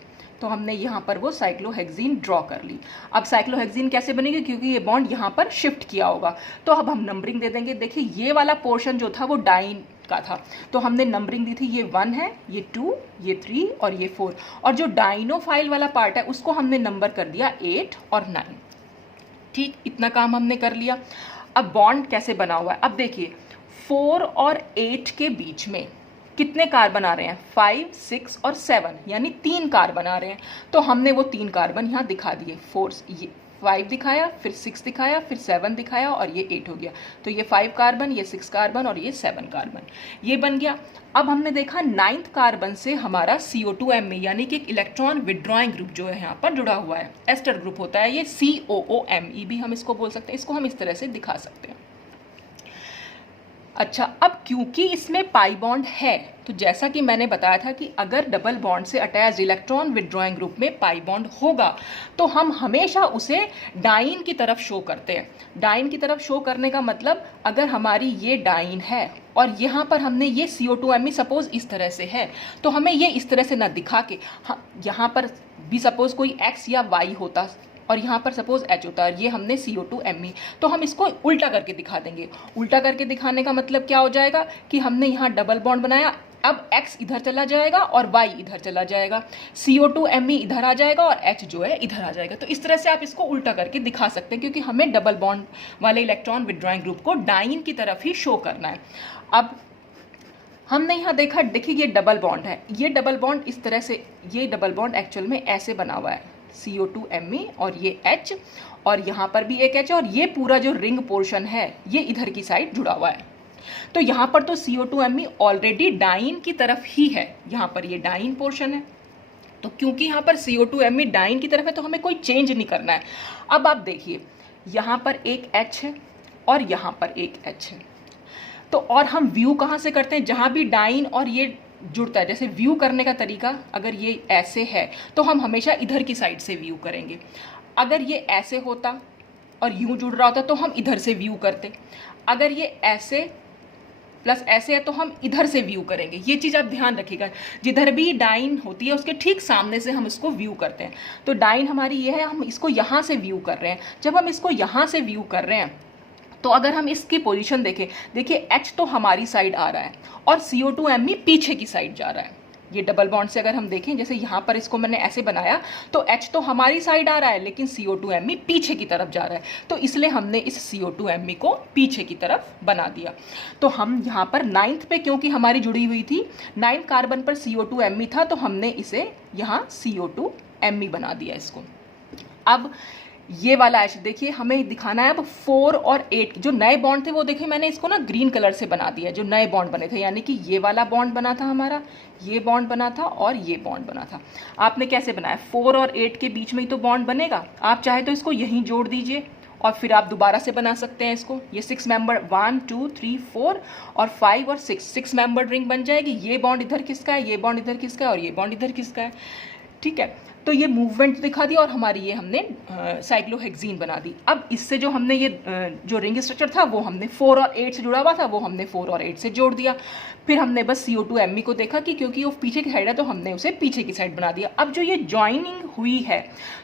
तो हमने यहाँ पर वो साइक्लोहेक्सीन ड्रॉ कर ली। अब साइक्लोहेक्सीन कैसे बनेगी, क्योंकि ये बॉन्ड यहाँ पर शिफ्ट किया होगा, तो अब हम नंबरिंग दे देंगे। देखिए ये वाला पोर्शन जो था वो डाइन का था, तो हमने नंबरिंग दी थी, ये 1 है, ये 2, ये 3 और ये 4, और जो डाइनोफाइल वाला पार्ट है उसको हमने नंबर कर दिया 8 और 9। ठीक, इतना काम हमने कर लिया। अब बॉन्ड कैसे बना हुआ है, अब देखिए 4 और 8 के बीच में कितने कार्बन आ रहे हैं, 5 6 और 7, यानी 3 कार्बन आ रहे हैं। तो हमने वो 3 कार्बन यहाँ दिखा दिए, 5 दिखाया, फिर 6 दिखाया, फिर 7 दिखाया और ये 8 हो गया। तो ये 5 कार्बन, ये 6 कार्बन और ये 7 कार्बन, ये बन गया। अब हमने देखा 9th कार्बन से हमारा CO2Me यानी कि एक इलेक्ट्रॉन विड्रॉइंग ग्रुप जो है यहाँ पर जुड़ा हुआ है, एस्टर ग्रुप होता है ये, COOMe भी हम इसको बोल सकते हैं, इसको हम इस तरह से दिखा सकते हैं। अच्छा, अब क्योंकि इसमें पाई बॉन्ड है, तो जैसा कि मैंने बताया था कि अगर डबल बॉन्ड से अटैच इलेक्ट्रॉन विड्रॉइंग ग्रुप में पाई बॉन्ड होगा तो हम हमेशा उसे डाइन की तरफ शो करते हैं। डाइन की तरफ शो करने का मतलब, अगर हमारी ये डाइन है और यहाँ पर हमने ये CO2Me सपोज इस तरह से है, तो हमें ये इस तरह से ना दिखा के, यहाँ पर भी सपोज कोई X या Y होता और यहाँ पर सपोज H होता है, ये हमने CO2Me, तो हम इसको उल्टा करके दिखा देंगे। उल्टा करके दिखाने का मतलब क्या हो जाएगा कि हमने यहाँ डबल बॉन्ड बनाया, अब X इधर चला जाएगा और Y इधर चला जाएगा, CO2Me इधर आ जाएगा और H जो है इधर आ जाएगा। तो इस तरह से आप इसको उल्टा करके दिखा सकते हैं, क्योंकि हमें डबल बॉन्ड वाले इलेक्ट्रॉन विड्रॉइंग ग्रुप को डाइन की तरफ ही शो करना है। अब हमने यहाँ देखा, देखिए ये डबल बॉन्ड है, ये डबल बॉन्ड इस तरह से, ये डबल बॉन्ड एक्चुअल में ऐसे बना हुआ है, CO2Me और ये H, और यहाँ पर भी एक H, और ये पूरा जो रिंग पोर्शन है ये इधर की साइड जुड़ा हुआ है। तो यहाँ पर तो CO2Me ऑलरेडी डाइन की तरफ ही है, यहाँ पर ये डाइन पोर्शन है, तो क्योंकि यहाँ पर CO2Me डाइन की तरफ है तो हमें कोई चेंज नहीं करना है। अब आप देखिए यहाँ पर एक H है और यहाँ पर एक H है, तो और हम व्यू कहाँ से करते हैं, जहाँ भी डाइन और ये जुड़ता है। जैसे व्यू करने का तरीका, अगर ये ऐसे है तो हम हमेशा इधर की साइड से व्यू करेंगे, अगर ये ऐसे होता और यूं जुड़ रहा होता तो हम इधर से व्यू करते, अगर ये ऐसे प्लस ऐसे है तो हम इधर से व्यू करेंगे। ये चीज़ आप ध्यान रखिएगा, जिधर भी डाइन होती है उसके ठीक सामने से हम इसको व्यू करते हैं। तो डाइन हमारी ये है, हम इसको यहाँ से व्यू कर रहे हैं। जब हम इसको यहाँ से व्यू कर रहे हैं तो अगर हम इसकी पोजीशन देखें, देखिए H तो हमारी साइड आ रहा है और CO2Me पीछे की साइड जा रहा है। ये डबल बॉन्ड से अगर हम देखें, जैसे यहाँ पर इसको मैंने ऐसे बनाया तो H तो हमारी साइड आ रहा है लेकिन CO2Me पीछे की तरफ जा रहा है, तो इसलिए हमने इस CO2Me को पीछे की तरफ बना दिया। तो हम यहाँ पर 9th पे, क्योंकि हमारी जुड़ी हुई थी 9 कार्बन पर CO2Me था, तो हमने इसे यहाँ CO2Me बना दिया इसको। अब ये वाला H देखिए, हमें दिखाना है अब 4 और 8 जो नए बॉन्ड थे वो देखिए मैंने इसको ना ग्रीन कलर से बना दिया, जो नए बॉन्ड बने थे, यानी कि ये वाला बॉन्ड बना था हमारा, ये बॉन्ड बना था और ये बॉन्ड बना था। आपने कैसे बनाया, 4 और 8 के बीच में ही तो बॉन्ड बनेगा, आप चाहे तो इसको यहीं जोड़ दीजिए और फिर आप दोबारा से बना सकते हैं इसको। ये 6 मेंबर 1 2 3 4 और 5 और 6 मेंबर रिंग बन जाएगी। ये बॉन्ड इधर किसका है, ये बॉन्ड इधर किसका है और ये बॉन्ड इधर किसका है, ठीक है। तो ये मूवमेंट दिखा दिया और हमारी ये हमने साइक्लोहेक्सीन बना दी। अब इससे जो हमने ये जो रिंग स्ट्रक्चर था वो हमने 4 और 8 से जुड़ा हुआ था, वो हमने 4 और 8 से जोड़ दिया। फिर हमने बस CO2Me को देखा कि क्योंकि वो पीछे की साइड है तो हमने उसे पीछे की साइड बना दिया। अब जो ये ज्वाइनिंग हुई है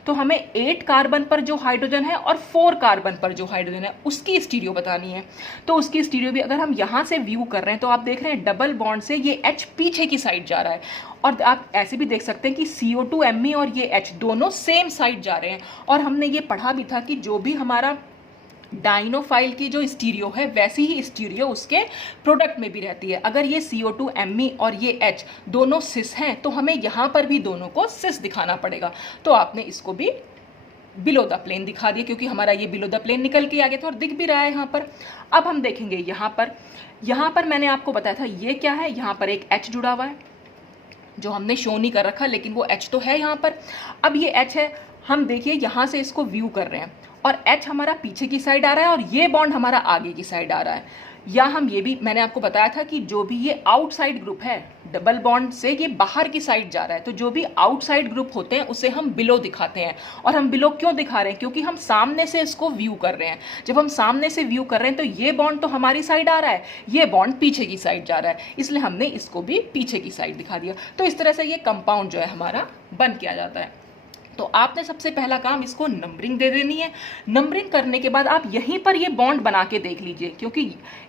तो हमें 8 कार्बन पर जो हाइड्रोजन है और 4 कार्बन पर जो हाइड्रोजन है उसकी स्टीरियो बतानी है। तो उसकी स्टीरियो भी अगर हम यहाँ से व्यू कर रहे हैं तो आप देख रहे हैं डबल बॉन्ड से ये H पीछे की साइड जा रहा है, और आप ऐसे भी देख सकते हैं कि CO2Me और ये H दोनों सेम साइड जा रहे हैं। और हमने ये पढ़ा भी था कि जो भी हमारा डाइनोफाइल की जो स्टीरियो है वैसी ही स्टीरियो उसके प्रोडक्ट में भी रहती है। अगर ये CO2Me और ये H दोनों सिस हैं तो हमें यहाँ पर भी दोनों को सिस दिखाना पड़ेगा। तो आपने इसको भी बिलो द प्लेन दिखा दिया, क्योंकि हमारा ये बिलो द प्लेन निकल के आ गया था और दिख भी रहा है यहाँ पर। अब हम देखेंगे यहाँ पर मैंने आपको बताया था ये क्या है, यहाँ पर एक H जुड़ा हुआ है जो हमने शो नहीं कर रखा, लेकिन वो H तो है यहाँ पर। अब ये H है, हम देखिए यहाँ से इसको व्यू कर रहे हैं और H हमारा पीछे की साइड आ रहा है और ये बॉन्ड हमारा आगे की साइड आ रहा है। या हम ये भी मैंने आपको बताया था कि जो भी ये आउटसाइड ग्रुप है डबल बॉन्ड से ये बाहर की साइड जा रहा है, तो जो भी आउटसाइड ग्रुप होते हैं उसे हम बिलो दिखाते हैं। और हम बिलो क्यों दिखा रहे हैं, क्योंकि हम सामने से इसको व्यू कर रहे हैं। जब हम सामने से व्यू कर रहे हैं तो ये बॉन्ड तो हमारी साइड आ रहा है, ये बॉन्ड पीछे की साइड जा रहा है, इसलिए हमने इसको भी पीछे की साइड दिखा दिया। तो इस तरह से ये कंपाउंड जो है हमारा बन किया जाता है। तो आपने सबसे पहला काम इसको नंबरिंग दे देनी है। नंबरिंग करने के बाद आप यहीं पर ये बॉन्ड बना के देख लीजिए, क्योंकि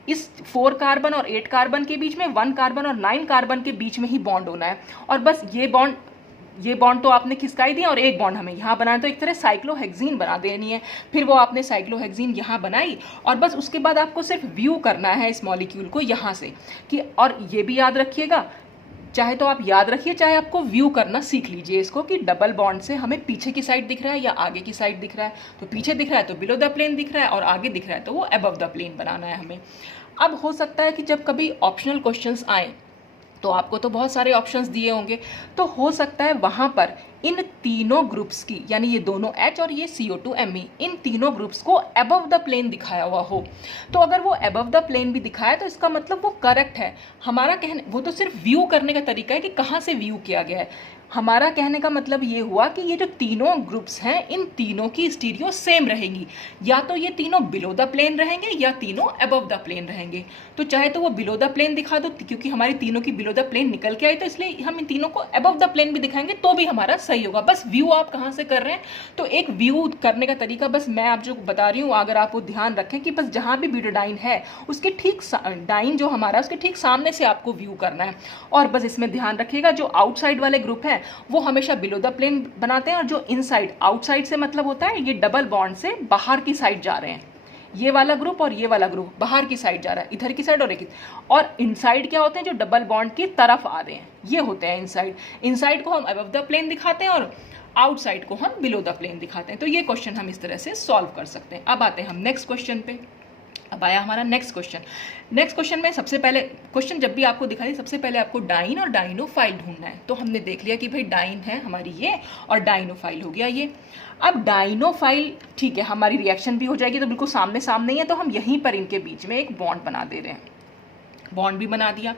इस 4 कार्बन और 8 कार्बन के बीच में 1 कार्बन और 9 कार्बन के बीच में ही बॉन्ड होना है। और बस ये बॉन्ड तो आपने खिसका ही दिया और एक बॉन्ड हमें यहाँ बनाना है, तो एक तरह साइक्लोहेक्सीन बना देनी है। फिर वो आपने साइक्लोहेक्सीन यहाँ बनाई और बस उसके बाद आपको सिर्फ व्यू करना है इस मॉलिक्यूल को यहाँ से कि, और ये भी याद रखिएगा, चाहे तो आप याद रखिए चाहे आपको व्यू करना सीख लीजिए इसको, कि डबल बॉन्ड से हमें पीछे की साइड दिख रहा है या आगे की साइड दिख रहा है। तो पीछे दिख रहा है तो बिलो द प्लेन दिख रहा है, और आगे दिख रहा है तो वो अबव द प्लेन बनाना है हमें। अब हो सकता है कि जब कभी ऑप्शनल क्वेश्चंस आए तो आपको तो बहुत सारे ऑप्शंस दिए होंगे, तो हो सकता है वहाँ पर इन तीनों ग्रुप्स की, यानी ये दोनों H और ये CO2Me, इन तीनों ग्रुप्स को अबव द प्लेन दिखाया हुआ हो। तो अगर वो अबव द प्लेन भी दिखाया तो इसका मतलब वो करेक्ट है। हमारा कहने, वो तो सिर्फ व्यू करने का तरीका है कि कहाँ से व्यू किया गया है। हमारा कहने का मतलब ये हुआ कि ये जो तीनों ग्रुप्स हैं इन तीनों की स्टीरियो सेम रहेंगी, या तो ये तीनों बिलो द प्लेन रहेंगे या तीनों अबव द प्लेन रहेंगे। तो चाहे तो वो बिलो द प्लेन दिखा दो, क्योंकि हमारी तीनों की बिलो द प्लेन निकल के आई तो इसलिए हम इन तीनों को अबव द प्लेन भी दिखाएंगे तो भी हमारा सही होगा। बस व्यू आप कहाँ से कर रहे हैं, तो एक व्यू करने का तरीका बस मैं आप जो बता रही हूँ, अगर आप वो ध्यान रखें कि बस जहाँ भी ब्यूटाडाइन है उसके ठीक डाइन जो हमारा उसके ठीक सामने से आपको व्यू करना है। और बस इसमें ध्यान रखिएगा जो आउटसाइड वाले ग्रुप हैं वो हमेशा बिलो द प्लेन बनाते हैं, और जो इनसाइड, आउटसाइड से मतलब होता है ये डबल बॉन्ड से बाहर की साइड जा रहे हैं, ये वाला ग्रुप और ये वाला ग्रुप बाहर की साइड जा रहा है, इधर की साइड और इनसाइड क्या होते हैं, जो डबल बॉन्ड की तरफ आ रहे हैं, ये होते हैं इनसाइड। इनसाइड को हम अबव द प्लेन दिखाते हैं और आउटसाइड को हम बिलो द प्लेन दिखाते हैं। तो ये क्वेश्चन हम इस तरह से सॉल्व कर सकते हैं। अब आते हैं हम नेक्स्ट क्वेश्चन पे। अब आया हमारा नेक्स्ट क्वेश्चन। नेक्स्ट क्वेश्चन में सबसे पहले क्वेश्चन जब भी आपको दिखाई सबसे पहले आपको डाइन और डाइनोफाइल ढूंढना है। तो हमने देख लिया कि भाई डाइन है हमारी ये और डाइनोफाइल हो गया ये। अब डाइनोफाइल ठीक है, हमारी रिएक्शन भी हो जाएगी तो बिल्कुल सामने सामने ही है, तो हम यहीं पर इनके बीच में एक बॉन्ड बना दे रहे हैं, बॉन्ड भी बना दिया।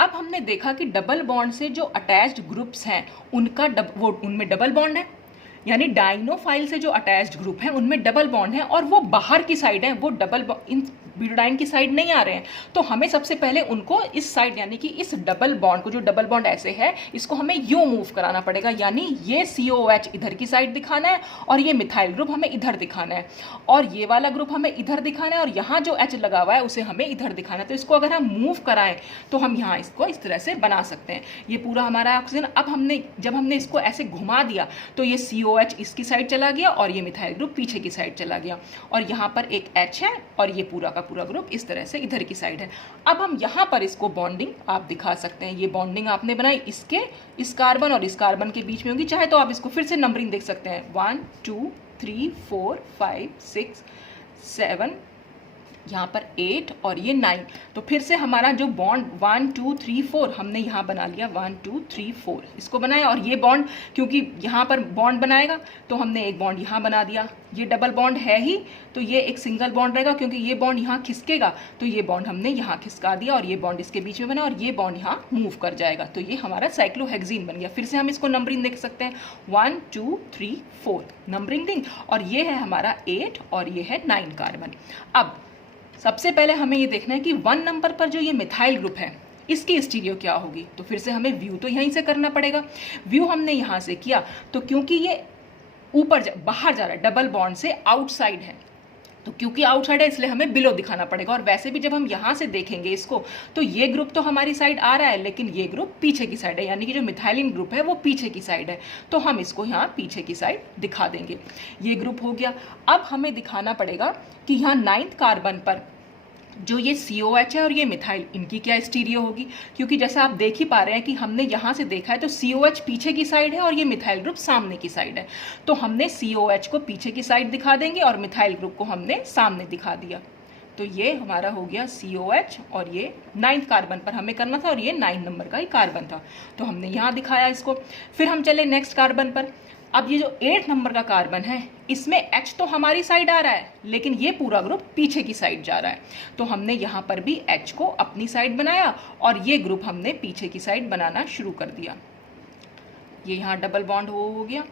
अब हमने देखा कि डबल बॉन्ड से जो अटैच्ड ग्रुप्स हैं उनका उनमें डबल बॉन्ड है, यानी डाइनोफाइल से जो अटैच्ड ग्रुप है उनमें डबल बॉन्ड है और वो बाहर की साइड है, वो डबल इन ब्यूटाडाइन की साइड नहीं आ रहे हैं। तो हमें सबसे पहले उनको इस साइड, यानी कि इस डबल बॉन्ड को, जो डबल बॉन्ड ऐसे है, इसको हमें यूं मूव कराना पड़ेगा, यानी ये COH इधर की साइड दिखाना है और ये मिथाइल ग्रुप हमें इधर दिखाना है, और ये वाला ग्रुप हमें इधर दिखाना है, और यहाँ जो H लगा हुआ है उसे हमें इधर दिखाना है। तो इसको अगर हम मूव कराएं तो हम यहाँ इसको इस तरह से बना सकते हैं। ये पूरा हमारा ऑक्सीजन, अब जब हमने इसको ऐसे घुमा दिया तो ये COH इसकी साइड चला गया और ये मिथाइल ग्रुप पीछे की साइड चला गया, और यहाँ पर एक H है और ये पूरा का पूरा ग्रुप इस तरह से इधर की साइड है। अब हम यहाँ पर इसको बॉन्डिंग आप दिखा सकते हैं। ये बॉन्डिंग आपने बनाई इसके, इस कार्बन और इस कार्बन के बीच में होगी। चाहे तो आप इसको फिर से नंबरिंग देख सकते हैं, 1 2 3 4 5 6 7 यहाँ पर 8 और ये 9। तो फिर से हमारा जो बॉन्ड 1 2 3 4 हमने यहाँ बना लिया, 1 2 3 4 इसको बनाया। और ये बॉन्ड क्योंकि यहाँ पर बॉन्ड बनाएगा तो हमने एक बॉन्ड यहाँ बना दिया। ये डबल बॉन्ड है ही तो ये एक सिंगल बॉन्ड रहेगा, क्योंकि ये बॉन्ड यहाँ खिसकेगा तो ये बॉन्ड हमने यहाँ खिसका दिया और ये बॉन्ड इसके बीच में बना और ये बॉन्ड यहाँ मूव कर जाएगा। तो ये हमारा साइक्लोहेक्सीन बन गया। फिर से हम इसको नंबरिंग देख सकते हैं, 1 2 3 4 नंबरिंग देंगे। और ये है हमारा 8 और ये है 9 कार्बन। अब सबसे पहले हमें ये देखना है कि 1 नंबर पर जो ये मिथाइल ग्रुप है इसकी स्टीरियो क्या होगी। तो फिर से हमें व्यू तो यहीं से करना पड़ेगा। व्यू हमने यहाँ से किया तो क्योंकि ये ऊपर बाहर जा रहा है, डबल बॉन्ड से आउटसाइड है, तो क्योंकि आउटसाइड है इसलिए हमें बिलो दिखाना पड़ेगा। और वैसे भी जब हम यहाँ से देखेंगे इसको तो ये ग्रुप तो हमारी साइड आ रहा है, लेकिन ये ग्रुप पीछे की साइड है, यानी कि जो मिथाइलिन ग्रुप है वो पीछे की साइड है, तो हम इसको यहाँ पीछे की साइड दिखा देंगे। ये ग्रुप हो गया। अब हमें दिखाना पड़ेगा कि यहाँ 9th कार्बन पर जो ये COH है और ये मिथाइल, इनकी क्या स्टीरियो होगी। क्योंकि जैसा आप देख ही पा रहे हैं कि हमने यहाँ से देखा है तो COH पीछे की साइड है और ये मिथाइल ग्रुप सामने की साइड है, तो हमने COH को पीछे की साइड दिखा देंगे और मिथाइल ग्रुप को हमने सामने दिखा दिया। तो ये हमारा हो गया COH और ये 9th कार्बन पर हमें करना था और ये 9 नंबर का ही कार्बन था, तो हमने यहाँ दिखाया इसको। फिर हम चले नेक्स्ट कार्बन पर। अब ये जो 8 नंबर का कार्बन है इसमें H तो हमारी साइड आ रहा है, लेकिन ये पूरा ग्रुप पीछे की साइड जा रहा है, तो हमने यहाँ पर भी H को अपनी साइड बनाया और ये ग्रुप हमने पीछे की साइड बनाना शुरू कर दिया। ये यहाँ डबल बॉन्ड हो गया।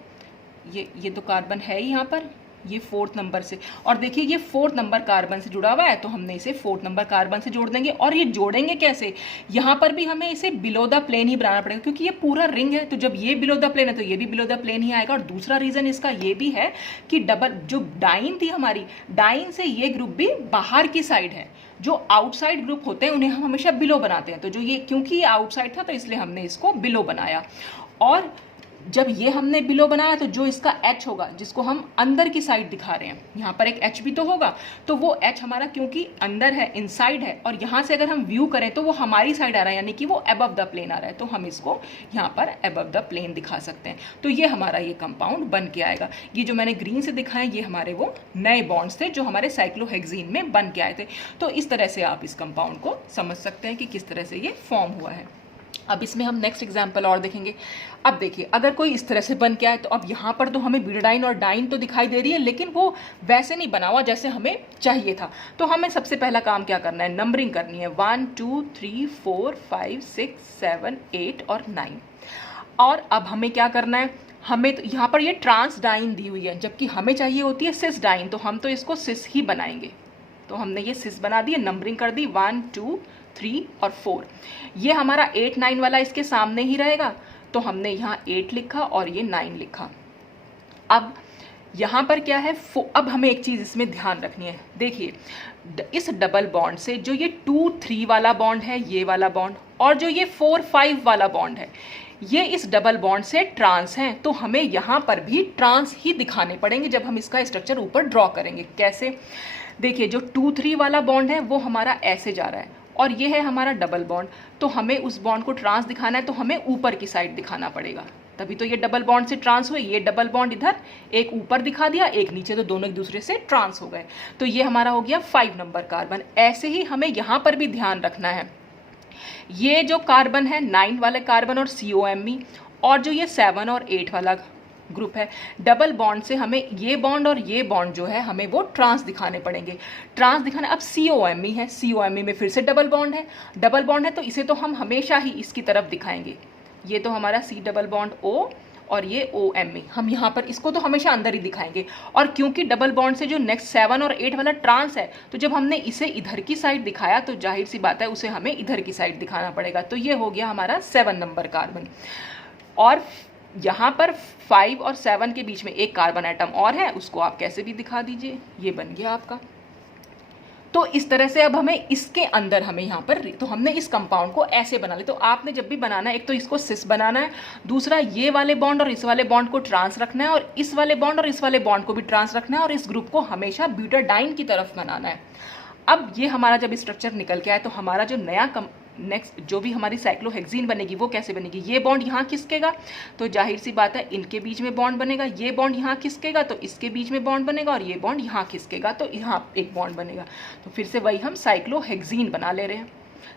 ये तो कार्बन है ही यहाँ पर, ये 4th नंबर से। और देखिए ये 4th नंबर कार्बन से जुड़ा हुआ है, तो हमने इसे 4th नंबर कार्बन से जोड़ देंगे। और ये जोड़ेंगे कैसे, यहाँ पर भी हमें इसे बिलो द प्लेन ही बनाना पड़ेगा, क्योंकि ये पूरा रिंग है, तो जब ये बिलो द प्लेन है तो ये भी बिलो द प्लेन ही आएगा। और दूसरा रीजन इसका ये भी है कि डबल जो डाइन थी हमारी, डाइन से ये ग्रुप भी बाहर की साइड है। जो आउटसाइड ग्रुप होते हैं उन्हें हम हमेशा बिलो बनाते हैं, तो जो ये क्योंकि ये आउटसाइड था तो इसलिए हमने इसको बिलो बनाया। और जब ये हमने बिलो बनाया तो जो इसका H होगा, जिसको हम अंदर की साइड दिखा रहे हैं, यहाँ पर एक H भी तो होगा, तो वो H हमारा क्योंकि अंदर है, इनसाइड है, और यहाँ से अगर हम व्यू करें तो वो हमारी साइड आ रहा है, यानी कि वो अबव द प्लेन आ रहा है, तो हम इसको यहाँ पर अबव द प्लेन दिखा सकते हैं। तो ये हमारा ये कंपाउंड बन के आएगा। ये जो मैंने ग्रीन से दिखाए ये हमारे वो नए बॉन्ड्स थे जो हमारे साइक्लोहेक्सीन में बन के आए थे। तो इस तरह से आप इस कंपाउंड को समझ सकते हैं कि किस तरह से ये फॉर्म हुआ है। अब इसमें हम नेक्स्ट एग्जाम्पल और देखेंगे। अब देखिए अगर कोई इस तरह से बन के आए तो अब यहाँ पर तो हमें ब्यूटाडाइन और डाइन तो दिखाई दे रही है, लेकिन वो वैसे नहीं बना हुआ जैसे हमें चाहिए था। तो हमें सबसे पहला काम क्या करना है, नंबरिंग करनी है 1 2 3 4 5 6 7 8 और 9। और अब हमें क्या करना है, हमें तो यहाँ पर ये ट्रांस डाइन दी हुई है, जबकि हमें चाहिए होती है सिस डाइन, तो हम तो इसको सिस ही बनाएंगे। तो हमने ये सिस बना दी, नंबरिंग कर दी 1 2 3 और 4। ये हमारा 8 9 वाला इसके सामने ही रहेगा, तो हमने यहाँ 8 लिखा और ये 9 लिखा। अब यहाँ पर क्या है, अब हमें एक चीज़ इसमें ध्यान रखनी है। देखिए इस डबल बॉन्ड से जो ये 2 3 वाला बॉन्ड है, ये वाला बॉन्ड, और जो ये 4 5 वाला बॉन्ड है, ये इस डबल बॉन्ड से ट्रांस हैं, तो हमें यहाँ पर भी ट्रांस ही दिखाने पड़ेंगे जब हम इसका स्ट्रक्चर ऊपर ड्रॉ करेंगे। कैसे, देखिए जो 2 3 वाला बॉन्ड है वो हमारा ऐसे जा रहा है और ये है हमारा डबल बॉन्ड, तो हमें उस बॉन्ड को ट्रांस दिखाना है तो हमें ऊपर की साइड दिखाना पड़ेगा, तभी तो ये डबल बॉन्ड से ट्रांस हुए। ये डबल बॉन्ड इधर एक ऊपर दिखा दिया, एक नीचे, तो दोनों एक दूसरे से ट्रांस हो गए। तो ये हमारा हो गया 5 नंबर कार्बन। ऐसे ही हमें यहाँ पर भी ध्यान रखना है, ये जो कार्बन है 9 वाले कार्बन और COMe, और जो ये 7 और 8 वाला ग्रुप है, डबल बॉन्ड से हमें ये बॉन्ड और ये बॉन्ड जो है हमें वो ट्रांस दिखाने पड़ेंगे। ट्रांस दिखाना, अब COMe है, COMe में फिर से डबल बॉन्ड है, डबल बॉन्ड है तो इसे तो हम हमेशा ही इसकी तरफ दिखाएंगे। ये तो हमारा C डबल बॉन्ड O और ये OMe, हम यहाँ पर इसको तो हमेशा अंदर ही दिखाएंगे। और क्योंकि डबल बॉन्ड से जो नेक्स्ट 7 और 8 वाला ट्रांस है, तो जब हमने इसे इधर की साइड दिखाया तो जाहिर सी बात है उसे हमें इधर की साइड दिखाना पड़ेगा। तो ये हो गया हमारा 7 नंबर कार्बन। और यहाँ पर 5 और 7 के बीच में एक कार्बन एटम और है, उसको आप कैसे भी दिखा दीजिए, ये बन गया आपका। तो इस तरह से अब हमें इसके अंदर हमें यहाँ पर, तो हमने इस कंपाउंड को ऐसे बना लिया। तो आपने जब भी बनाना है, एक तो इसको सिस बनाना है, दूसरा ये वाले बॉन्ड और इस वाले बॉन्ड को ट्रांस रखना है, और इस वाले बॉन्ड और इस वाले बॉन्ड को भी ट्रांस रखना है, और इस ग्रुप को हमेशा ब्यूटाडाइन की तरफ बनाना है। अब ये हमारा जब स्ट्रक्चर निकल के आए तो हमारा जो नेक्स्ट जो भी हमारी साइक्लोहेक्सीन बनेगी वो कैसे बनेगी, ये बॉन्ड यहाँ खिसकेगा तो जाहिर सी बात है इनके बीच में बॉन्ड बनेगा, ये बॉन्ड यहाँ खिसकेगा तो इसके बीच में बॉन्ड बनेगा, और ये बॉन्ड यहाँ खिसकेगा तो यहाँ एक बॉन्ड बनेगा। तो फिर से वही हम साइक्लोहेक्सीन बना ले रहे हैं।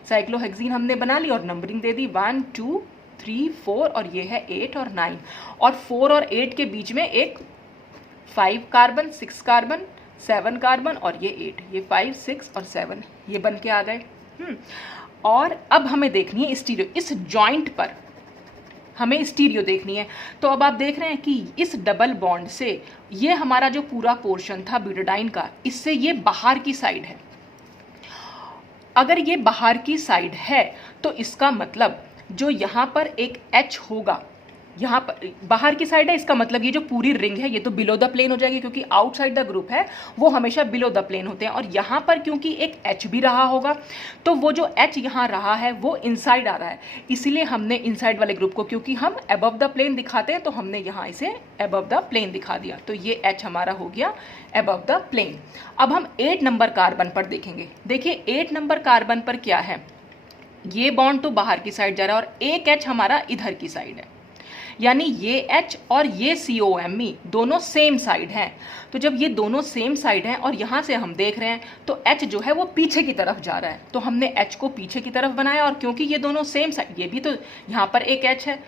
साइक्लोहेक्सीन हमने बना ली और नंबरिंग दे दी 1 2 3 4 और ये है 8 और 9, और 4 और 8 के बीच में एक 5 कार्बन 6 कार्बन 7 कार्बन और ये 8, ये 5 6 और 7 ये बन के आ गए। और अब हमें देखनी है स्टीरियो, इस जॉइंट पर हमें स्टीरियो देखनी है। तो अब आप देख रहे हैं कि इस डबल बॉन्ड से ये हमारा जो पूरा पोर्शन था ब्यूटाडाइन का, इससे ये बाहर की साइड है। अगर ये बाहर की साइड है तो इसका मतलब जो यहाँ पर एक H होगा, यहाँ पर बाहर की साइड है, इसका मतलब ये जो पूरी रिंग है ये तो बिलो द प्लेन हो जाएगी, क्योंकि आउटसाइड द ग्रुप है वो हमेशा बिलो द प्लेन होते हैं। और यहाँ पर क्योंकि एक H भी रहा होगा तो वो जो H यहाँ रहा है वो इनसाइड आ रहा है, इसीलिए हमने इनसाइड वाले ग्रुप को, क्योंकि हम अबव द प्लेन दिखाते हैं तो हमने यहाँ इसे अबव द प्लेन दिखा दिया, तो ये H हमारा हो गया अबव द प्लेन। अब हम 8 नंबर कार्बन पर देखेंगे। देखिए 8 नंबर कार्बन पर क्या है, ये बॉन्ड तो बाहर की साइड जा रहा है और एक H हमारा इधर की साइड है, यानी ये H और ये COMe दोनों सेम साइड हैं। तो जब ये दोनों सेम साइड हैं और यहाँ से हम देख रहे हैं तो H जो है वो पीछे की तरफ जा रहा है, तो हमने H को पीछे की तरफ बनाया। और क्योंकि ये दोनों सेम साइड, ये भी तो यहाँ पर एक H है,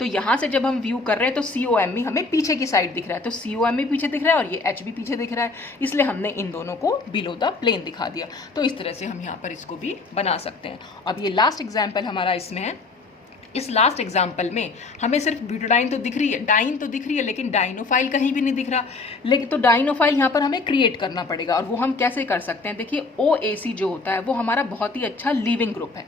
तो यहाँ से जब हम व्यू कर रहे हैं तो COMe हमें पीछे की साइड दिख रहा है, तो COMe पीछे दिख रहा है और ये H भी पीछे दिख रहा है, इसलिए हमने इन दोनों को बिलो द प्लेन दिखा दिया। तो इस तरह से हम यहाँ पर इसको भी बना सकते हैं। अब ये लास्ट एग्जाम्पल हमारा इसमें है। इस लास्ट एग्जाम्पल में हमें सिर्फ ब्यूटाडाइन तो दिख रही है, डाइन तो दिख रही है, लेकिन डाइनोफाइल कहीं भी नहीं दिख रहा। लेकिन तो डाइनोफाइल यहाँ पर हमें क्रिएट करना पड़ेगा, और वो हम कैसे कर सकते हैं। देखिए OAC जो होता है वो हमारा बहुत ही अच्छा लीविंग ग्रुप है,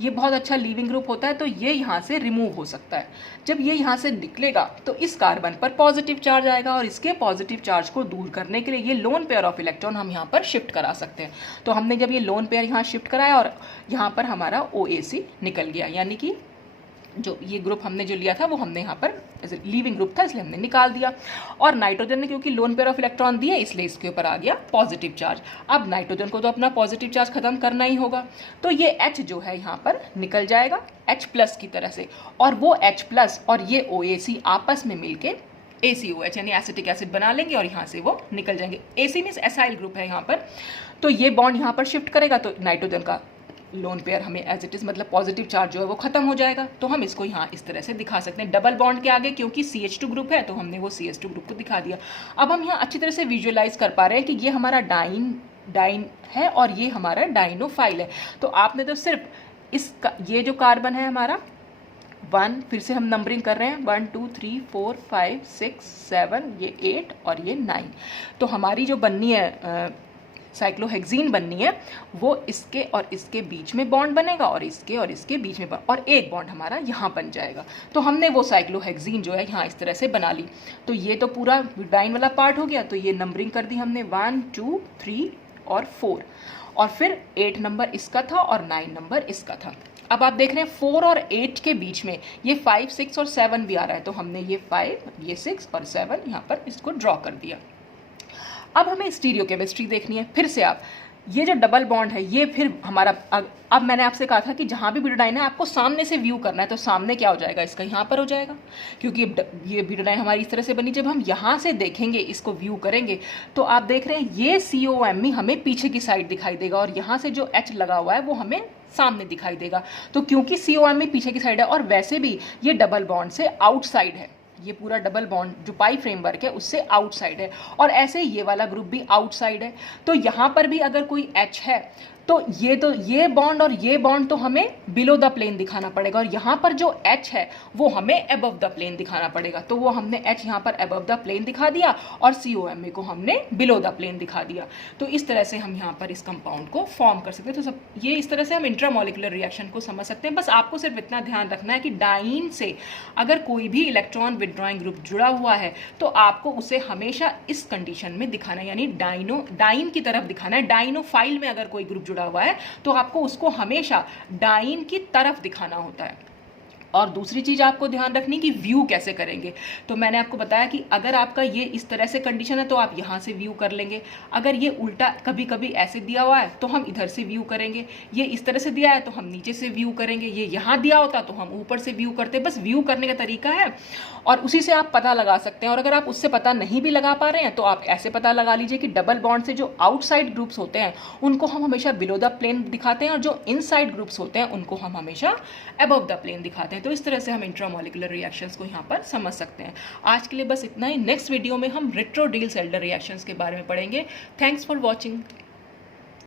ये बहुत अच्छा लीविंग ग्रुप होता है, तो ये यहाँ से रिमूव हो सकता है। जब ये यहाँ से निकलेगा तो इस कार्बन पर पॉजिटिव चार्ज आएगा, और इसके पॉजिटिव चार्ज को दूर करने के लिए ये लोन पेयर ऑफ इलेक्ट्रॉन हम यहाँ पर शिफ्ट करा सकते हैं। तो हमने जब ये लोन पेयर यहाँ शिफ्ट कराया और यहाँ पर हमारा OAC निकल गया, यानी कि जो ये ग्रुप हमने जो लिया था वो हमने यहाँ पर लीविंग ग्रुप था इसलिए हमने निकाल दिया। और नाइट्रोजन ने क्योंकि लोन पेयर ऑफ इलेक्ट्रॉन दिए इसलिए इसके ऊपर आ गया पॉजिटिव चार्ज। अब नाइट्रोजन को तो अपना पॉजिटिव चार्ज खत्म करना ही होगा, तो ये H जो है यहाँ पर निकल जाएगा H प्लस की तरह से, और वो H प्लस और ये OAC आपस में मिलके ACOH यानी एसिटिक एसिड बना लेंगे और यहाँ से वो निकल जाएंगे। AC मीन्स एसाइल ग्रुप है यहाँ पर, तो ये बॉन्ड यहाँ पर शिफ्ट करेगा तो नाइट्रोजन का लोन पेयर हमें एज इट इज मतलब पॉजिटिव चार्ज जो है वो खत्म हो जाएगा। तो हम इसको यहाँ इस तरह से दिखा सकते हैं डबल बॉन्ड के आगे, क्योंकि CH2 ग्रुप है तो हमने वो CH2 ग्रुप को दिखा दिया। अब हम यहाँ अच्छी तरह से विजुअलाइज कर पा रहे हैं कि ये हमारा डाइन है और ये हमारा डाइनोफाइल है। तो आपने तो सिर्फ इसका ये जो कार्बन है हमारा 1, फिर से हम नंबरिंग कर रहे हैं 1 2 3 4 5 6 7, ये 8 और ये 9। तो हमारी जो बननी है साइक्लोहेक्सीन बननी है वो इसके और इसके बीच में बॉन्ड बनेगा और इसके बीच में और एक बॉन्ड हमारा यहाँ बन जाएगा। तो हमने वो साइक्लोहेक्सीन जो है यहाँ इस तरह से बना ली। तो ये तो पूरा ब्यूटाडाइन वाला पार्ट हो गया, तो ये नंबरिंग कर दी हमने 1 2 3 और 4, और फिर 8 नंबर इसका था और 9 नंबर इसका था। अब आप देख रहे हैं 4 और 8 के बीच में ये 5 6 और 7 भी आ रहा है, तो हमने ये 5 ये 6 और 7 यहाँ पर इसको ड्रॉ कर दिया। अब हमें स्टीरियो केमिस्ट्री देखनी है। फिर से आप ये जो डबल बॉन्ड है ये फिर हमारा अब मैंने आपसे कहा था कि जहाँ भी ब्यूटाडाइन है आपको सामने से व्यू करना है, तो सामने क्या हो जाएगा, इसका यहाँ पर हो जाएगा, क्योंकि ये ब्यूटाडाइन हमारी इस तरह से बनी। जब हम यहाँ से देखेंगे इसको व्यू करेंगे तो आप देख रहे हैं ये COMe हमें पीछे की साइड दिखाई देगा और यहाँ से जो H लगा हुआ है वो हमें सामने दिखाई देगा। तो क्योंकि COMe पीछे की साइड है और वैसे भी ये डबल बॉन्ड से आउटसाइड है, ये पूरा डबल बॉन्ड जो पाई फ्रेमवर्क है उससे आउटसाइड है, और ऐसे ये वाला ग्रुप भी आउटसाइड है। तो यहाँ पर भी अगर कोई H है तो ये बॉन्ड और ये बॉन्ड तो हमें बिलो द प्लेन दिखाना पड़ेगा, और यहाँ पर जो H है वो हमें अबव द प्लेन दिखाना पड़ेगा। तो वो हमने H यहाँ पर अबव द प्लेन दिखा दिया और COMe को हमने बिलो द प्लेन दिखा दिया। तो इस तरह से हम यहाँ पर इस कंपाउंड को फॉर्म कर सकते हैं। तो सब ये इस तरह से हम इंट्रामोलिकुलर रिएक्शन को समझ सकते हैं। बस आपको सिर्फ इतना ध्यान रखना है कि डाइन से अगर कोई भी इलेक्ट्रॉन विथड्रॉइंग ग्रुप जुड़ा हुआ है तो आपको उसे हमेशा इस कंडीशन में दिखाना है, यानी डाइन की तरफ दिखाना है। डाइनोफाइल में अगर कोई ग्रुप जुड़ा हुआ है तो आपको उसको हमेशा डाइन की तरफ दिखाना होता है। और दूसरी चीज़ आपको ध्यान रखनी कि व्यू कैसे करेंगे। तो मैंने आपको बताया कि अगर आपका ये इस तरह से कंडीशन है तो आप यहाँ से व्यू कर लेंगे, अगर ये उल्टा कभी कभी ऐसे दिया हुआ है तो हम इधर से व्यू करेंगे, ये इस तरह से दिया है तो हम नीचे से व्यू करेंगे, ये यहाँ दिया होता तो हम ऊपर से व्यू करते। बस व्यू करने का तरीका है और उसी से आप पता लगा सकते हैं। और अगर आप उससे पता नहीं भी लगा पा रहे हैं तो आप ऐसे पता लगा लीजिए कि डबल बॉन्ड से जो आउटसाइड ग्रुप्स होते हैं उनको हम हमेशा बिलो द प्लेन दिखाते हैं और जो इनसाइड ग्रुप्स होते हैं उनको हम हमेशा अबव द प्लेन दिखाते हैं। तो इस तरह से हम इंट्रामोलिकुलर रिएक्शंस को यहाँ पर समझ सकते हैं। आज के लिए बस इतना ही। नेक्स्ट वीडियो में हम रेट्रो डील सेल्डर रिएक्शंस के बारे में पढ़ेंगे। Thanks for watching.